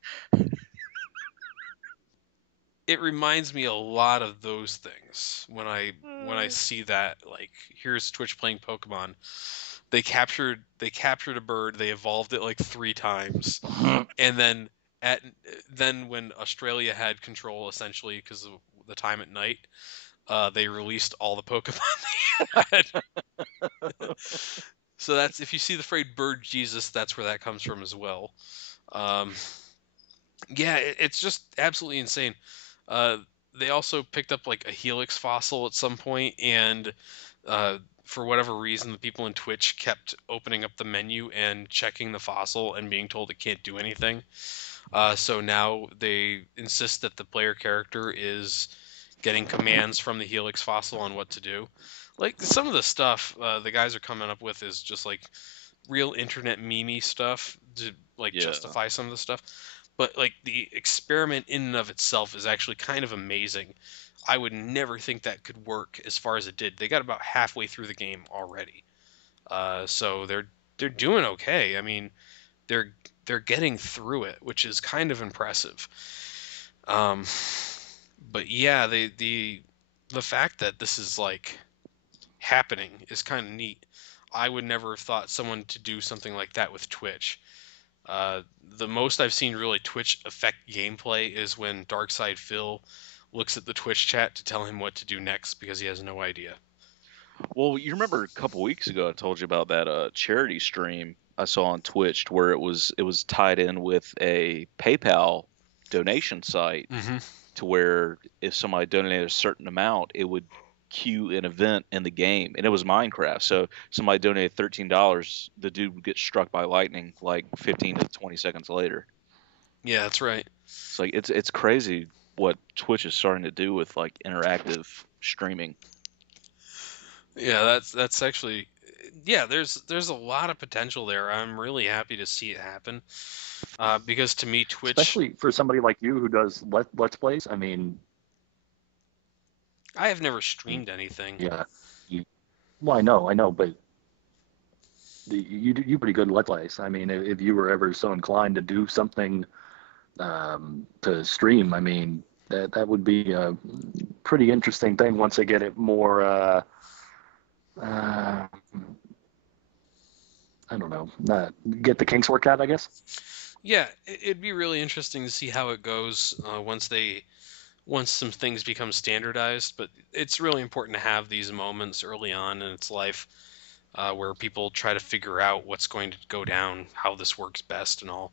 it reminds me a lot of those things when I see that. Like, here's Twitch playing Pokemon. They captured a bird. They evolved it like 3 times, and then when Australia had control essentially because of the time at night, they released all the Pokemon they had. So that's if you see the phrase "bird Jesus," that's where that comes from as well. Yeah, it's just absolutely insane. They also picked up like a Helix fossil at some point, and for whatever reason, the people in Twitch kept opening up the menu and checking the fossil and being told it can't do anything. So now they insist that the player character is getting commands from the Helix fossil on what to do. Like some of the stuff the guys are coming up with is just like real internet meme stuff to like justify some of the stuff. But like the experiment in and of itself is actually kind of amazing. I would never think that could work as far as it did. They got about halfway through the game already, so they're doing okay. I mean, they're they're getting through it, which is kind of impressive. But yeah, the fact that this is like happening is kind of neat. I would never have thought someone to do something like that with Twitch. Uh, the most I've seen really Twitch affect gameplay is when Darkside Phil looks at the Twitch chat to tell him what to do next because he has no idea. Well, you remember a couple weeks ago I told you about that charity stream I saw on Twitch where it was tied in with a PayPal donation site Mm-hmm. to where if somebody donated a certain amount, it would queue an event in the game, and it was Minecraft. So somebody donated $13, the dude would get struck by lightning like 15 to 20 seconds later. Yeah, that's right. It's like it's crazy what Twitch is starting to do with like interactive streaming. Yeah, that's actually, yeah. There's a lot of potential there. I'm really happy to see it happen, because to me, Twitch. Especially for somebody like you who does let's plays. I mean, I have never streamed anything. yeah. Well, I know, but you do pretty good let's plays. I mean, if you were ever so inclined to do something to stream, I mean, that would be a pretty interesting thing once they get it more. I don't know, get the kinks worked out, I guess. Yeah, it'd be really interesting to see how it goes once some things become standardized. But it's really important to have these moments early on in its life where people try to figure out what's going to go down, how this works best, and all.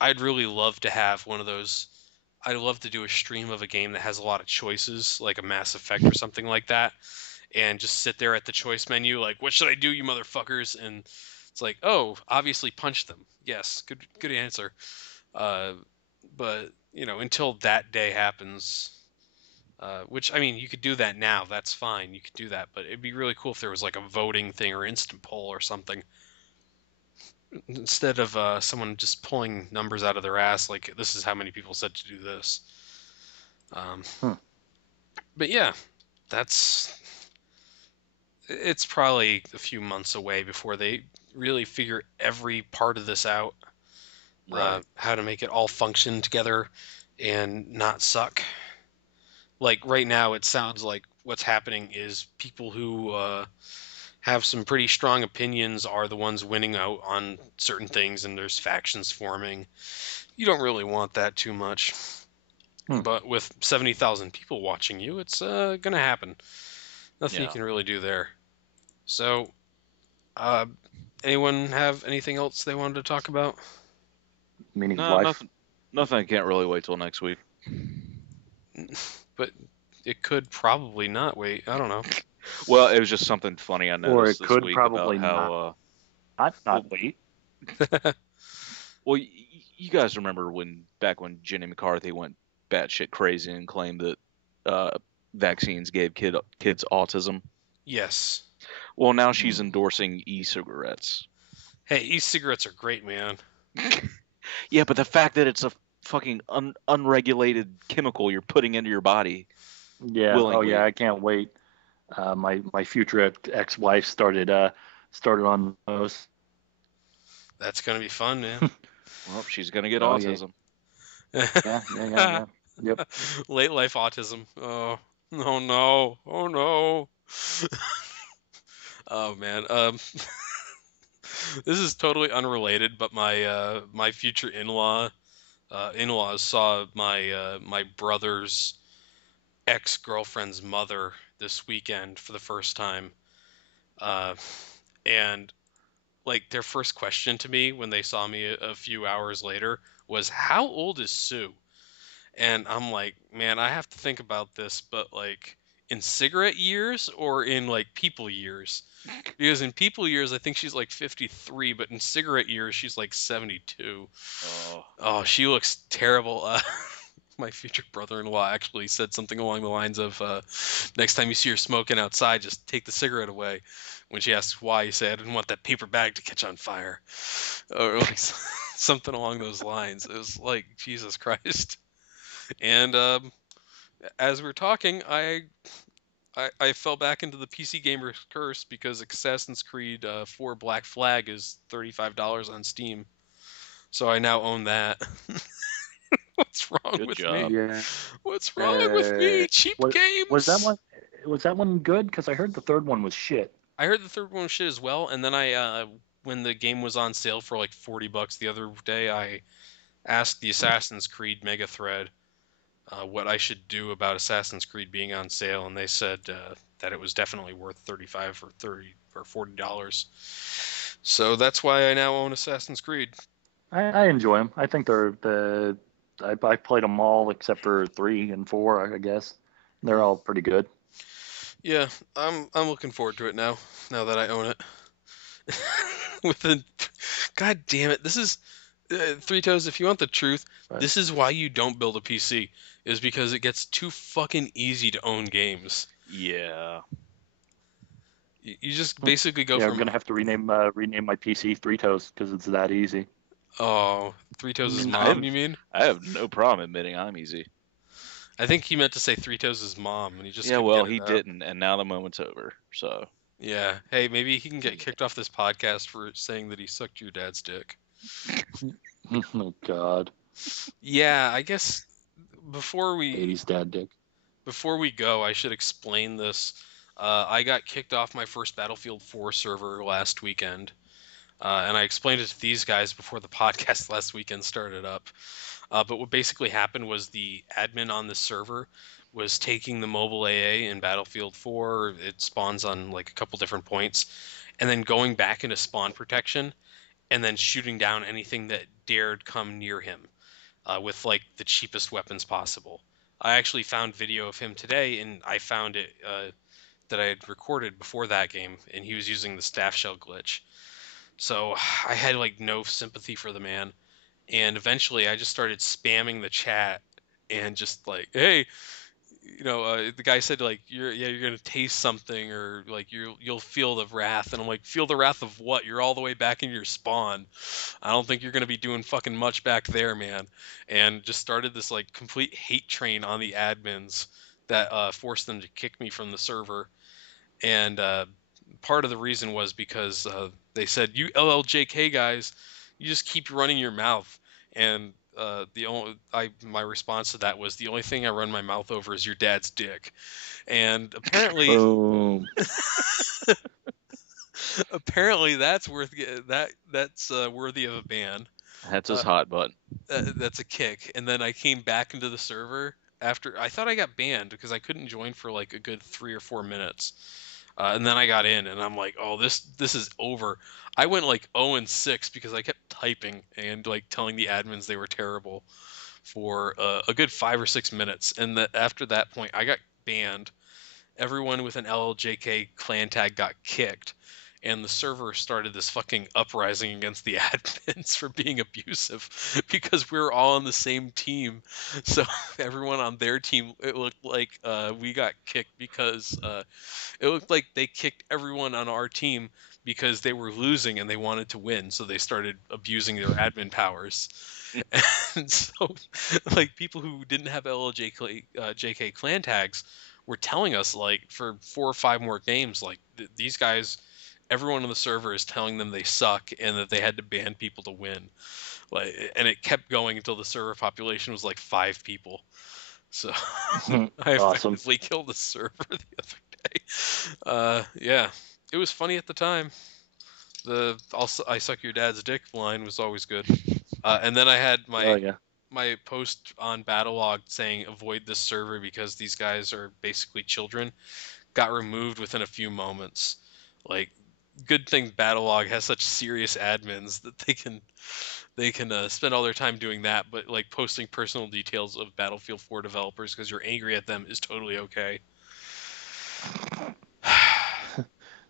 I'd really love to have one of those. I'd love to do a stream of a game that has a lot of choices, like a Mass Effect or something like that, and just sit there at the choice menu, like, "What should I do, you motherfuckers?" And it's like, "Oh, obviously punch them." Yes, good answer. But until that day happens, which I mean, you could do that now. That's fine. You could do that, but it'd be really cool if there was like a voting thing or instant poll or something instead of someone just pulling numbers out of their ass. Like, this is how many people said to do this. But yeah, it's probably a few months away before they really figure every part of this out. Right. How to make it all function together and not suck. Like right now, it sounds like what's happening is people who have some pretty strong opinions are the ones winning out on certain things, and there's factions forming. You don't really want that too much. But with 70,000 people watching you, it's going to happen. Nothing you can really do there. So, anyone have anything else they wanted to talk about? Meaning No, life. nothing. I can't really wait till next week. But it could probably not wait. I don't know. Well, it was just something funny I noticed Or it this could week probably about how. not wait. Well, you guys remember back when Jenny McCarthy went batshit crazy and claimed that vaccines gave kids autism? Yes. Well, now she's endorsing e-cigarettes. Hey, e-cigarettes are great, man. Yeah, but the fact that it's a fucking unregulated chemical you're putting into your body. Yeah. willingly. Oh yeah, I can't wait. My future ex-wife started on those. That's gonna be fun, man. Well, she's gonna get Oh, yeah. autism. Yeah. Yep. Late life autism. Oh no. Oh no. Oh man. This is totally unrelated, but my future in-laws saw my brother's ex-girlfriend's mother this weekend for the first time, and like their first question to me when they saw me a few hours later was, "How old is Sue?" And I'm like, man, I have to think about this, but like in cigarette years or in like people years? Because in people years, I think she's like 53, but in cigarette years, she's like 72. Oh, she looks terrible. My future brother-in-law actually said something along the lines of, next time you see her smoking outside, just take the cigarette away. When she asks why, you say, I didn't want that paper bag to catch on fire. Or like something along those lines. It was like, Jesus Christ. And as we were talking, I fell back into the PC gamer's curse because Assassin's Creed 4 Black Flag is $35 on Steam. So I now own that. What's wrong Good with job. me? Yeah. What's wrong with me? Cheap games. Was that one? Was that one good? Because I heard the third one was shit. I heard the third one was shit as well, and then when the game was on sale for like $40 the other day, I asked the Assassin's Creed Mega Thread what I should do about Assassin's Creed being on sale, and they said that it was definitely worth 35 or 30 or $40. So that's why I now own Assassin's Creed. I enjoy them. I think I played them all except for 3 and 4, I guess. They're all pretty good. Yeah, I'm looking forward to it now that I own it. God damn it, this is Three Toes. If you want the truth, Right. this is why you don't build a PC. Is because it gets too fucking easy to own games. Yeah. You just basically go Yeah, from I'm gonna have to rename my PC Three Toes because it's that easy. Three Toes' Mm, mom. You mean? I have no problem admitting I'm easy. I think he meant to say Three Toes' mom, and he just Yeah, couldn't well, get it he out. didn't, and now the moment's over. So Yeah. Hey, maybe he can get kicked off this podcast for saying that he sucked your dad's dick. Oh God, Yeah, I guess before 80s dad dick. we go, I should explain this. I got kicked off my first Battlefield 4 server last weekend, and I explained it to these guys before the podcast last weekend started up. But what basically happened was the admin on the server was taking the mobile AA in Battlefield 4. It spawns on like a couple different points, and then going back into spawn protection, and then shooting down anything that dared come near him with like the cheapest weapons possible. I actually found video of him today, and I found it that I had recorded before that game, and he was using the staff shell glitch. So I had like no sympathy for the man, and eventually I just started spamming the chat and just like, hey, the guy said like you're gonna taste something, or like you'll feel the wrath, and I'm like, feel the wrath of what? You're all the way back in your spawn. I don't think you're gonna be doing fucking much back there, man. And just started this like complete hate train on the admins that forced them to kick me from the server. And part of the reason was because they said, you LLJK guys, you just keep running your mouth. And my response to that was, the only thing I run my mouth over is your dad's dick. And apparently Boom. apparently that's worthy of a ban. that's his hot button. That's a kick. And then I came back into the server after I thought I got banned because I couldn't join for like a good 3 or 4 minutes. And then I got in, and I'm like, oh, this is over. I went like 0-6 because I kept typing and like telling the admins they were terrible for a good 5 or 6 minutes. And that after that point, I got banned. Everyone with an LLJK clan tag got kicked, and the server started this fucking uprising against the admins for being abusive because we were all on the same team. So everyone on their team, it looked like we got kicked because it looked like they kicked everyone on our team because they were losing and they wanted to win. So they started abusing their admin powers. And so, like, people who didn't have JK clan tags were telling us, like, for 4 or 5 more games, like, these guys, everyone on the server is telling them they suck and that they had to ban people to win. Like, and it kept going until the server population was like 5 people. So I Awesome. effectively killed the server the other day. Yeah, it was funny at the time. The I suck your dad's dick line was always good. And then I had Oh yeah. my post on Battlelog saying avoid this server because these guys are basically children got removed within a few moments. Like, good thing Battlelog has such serious admins that they can spend all their time doing that, but like posting personal details of Battlefield 4 developers because you're angry at them is totally okay.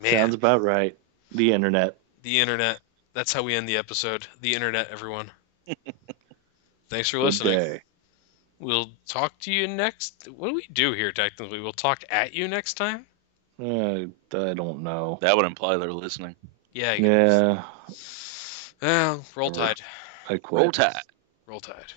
Man, Sounds about right. The internet. the internet. That's how we end the episode. The internet, everyone. Thanks for Good listening. day. We'll talk to you next. What do we do here technically? We'll talk at you next time? I don't know. That would imply they're listening. Yeah. Yeah. Well, roll tide. I quit. Roll Tide. Roll tide.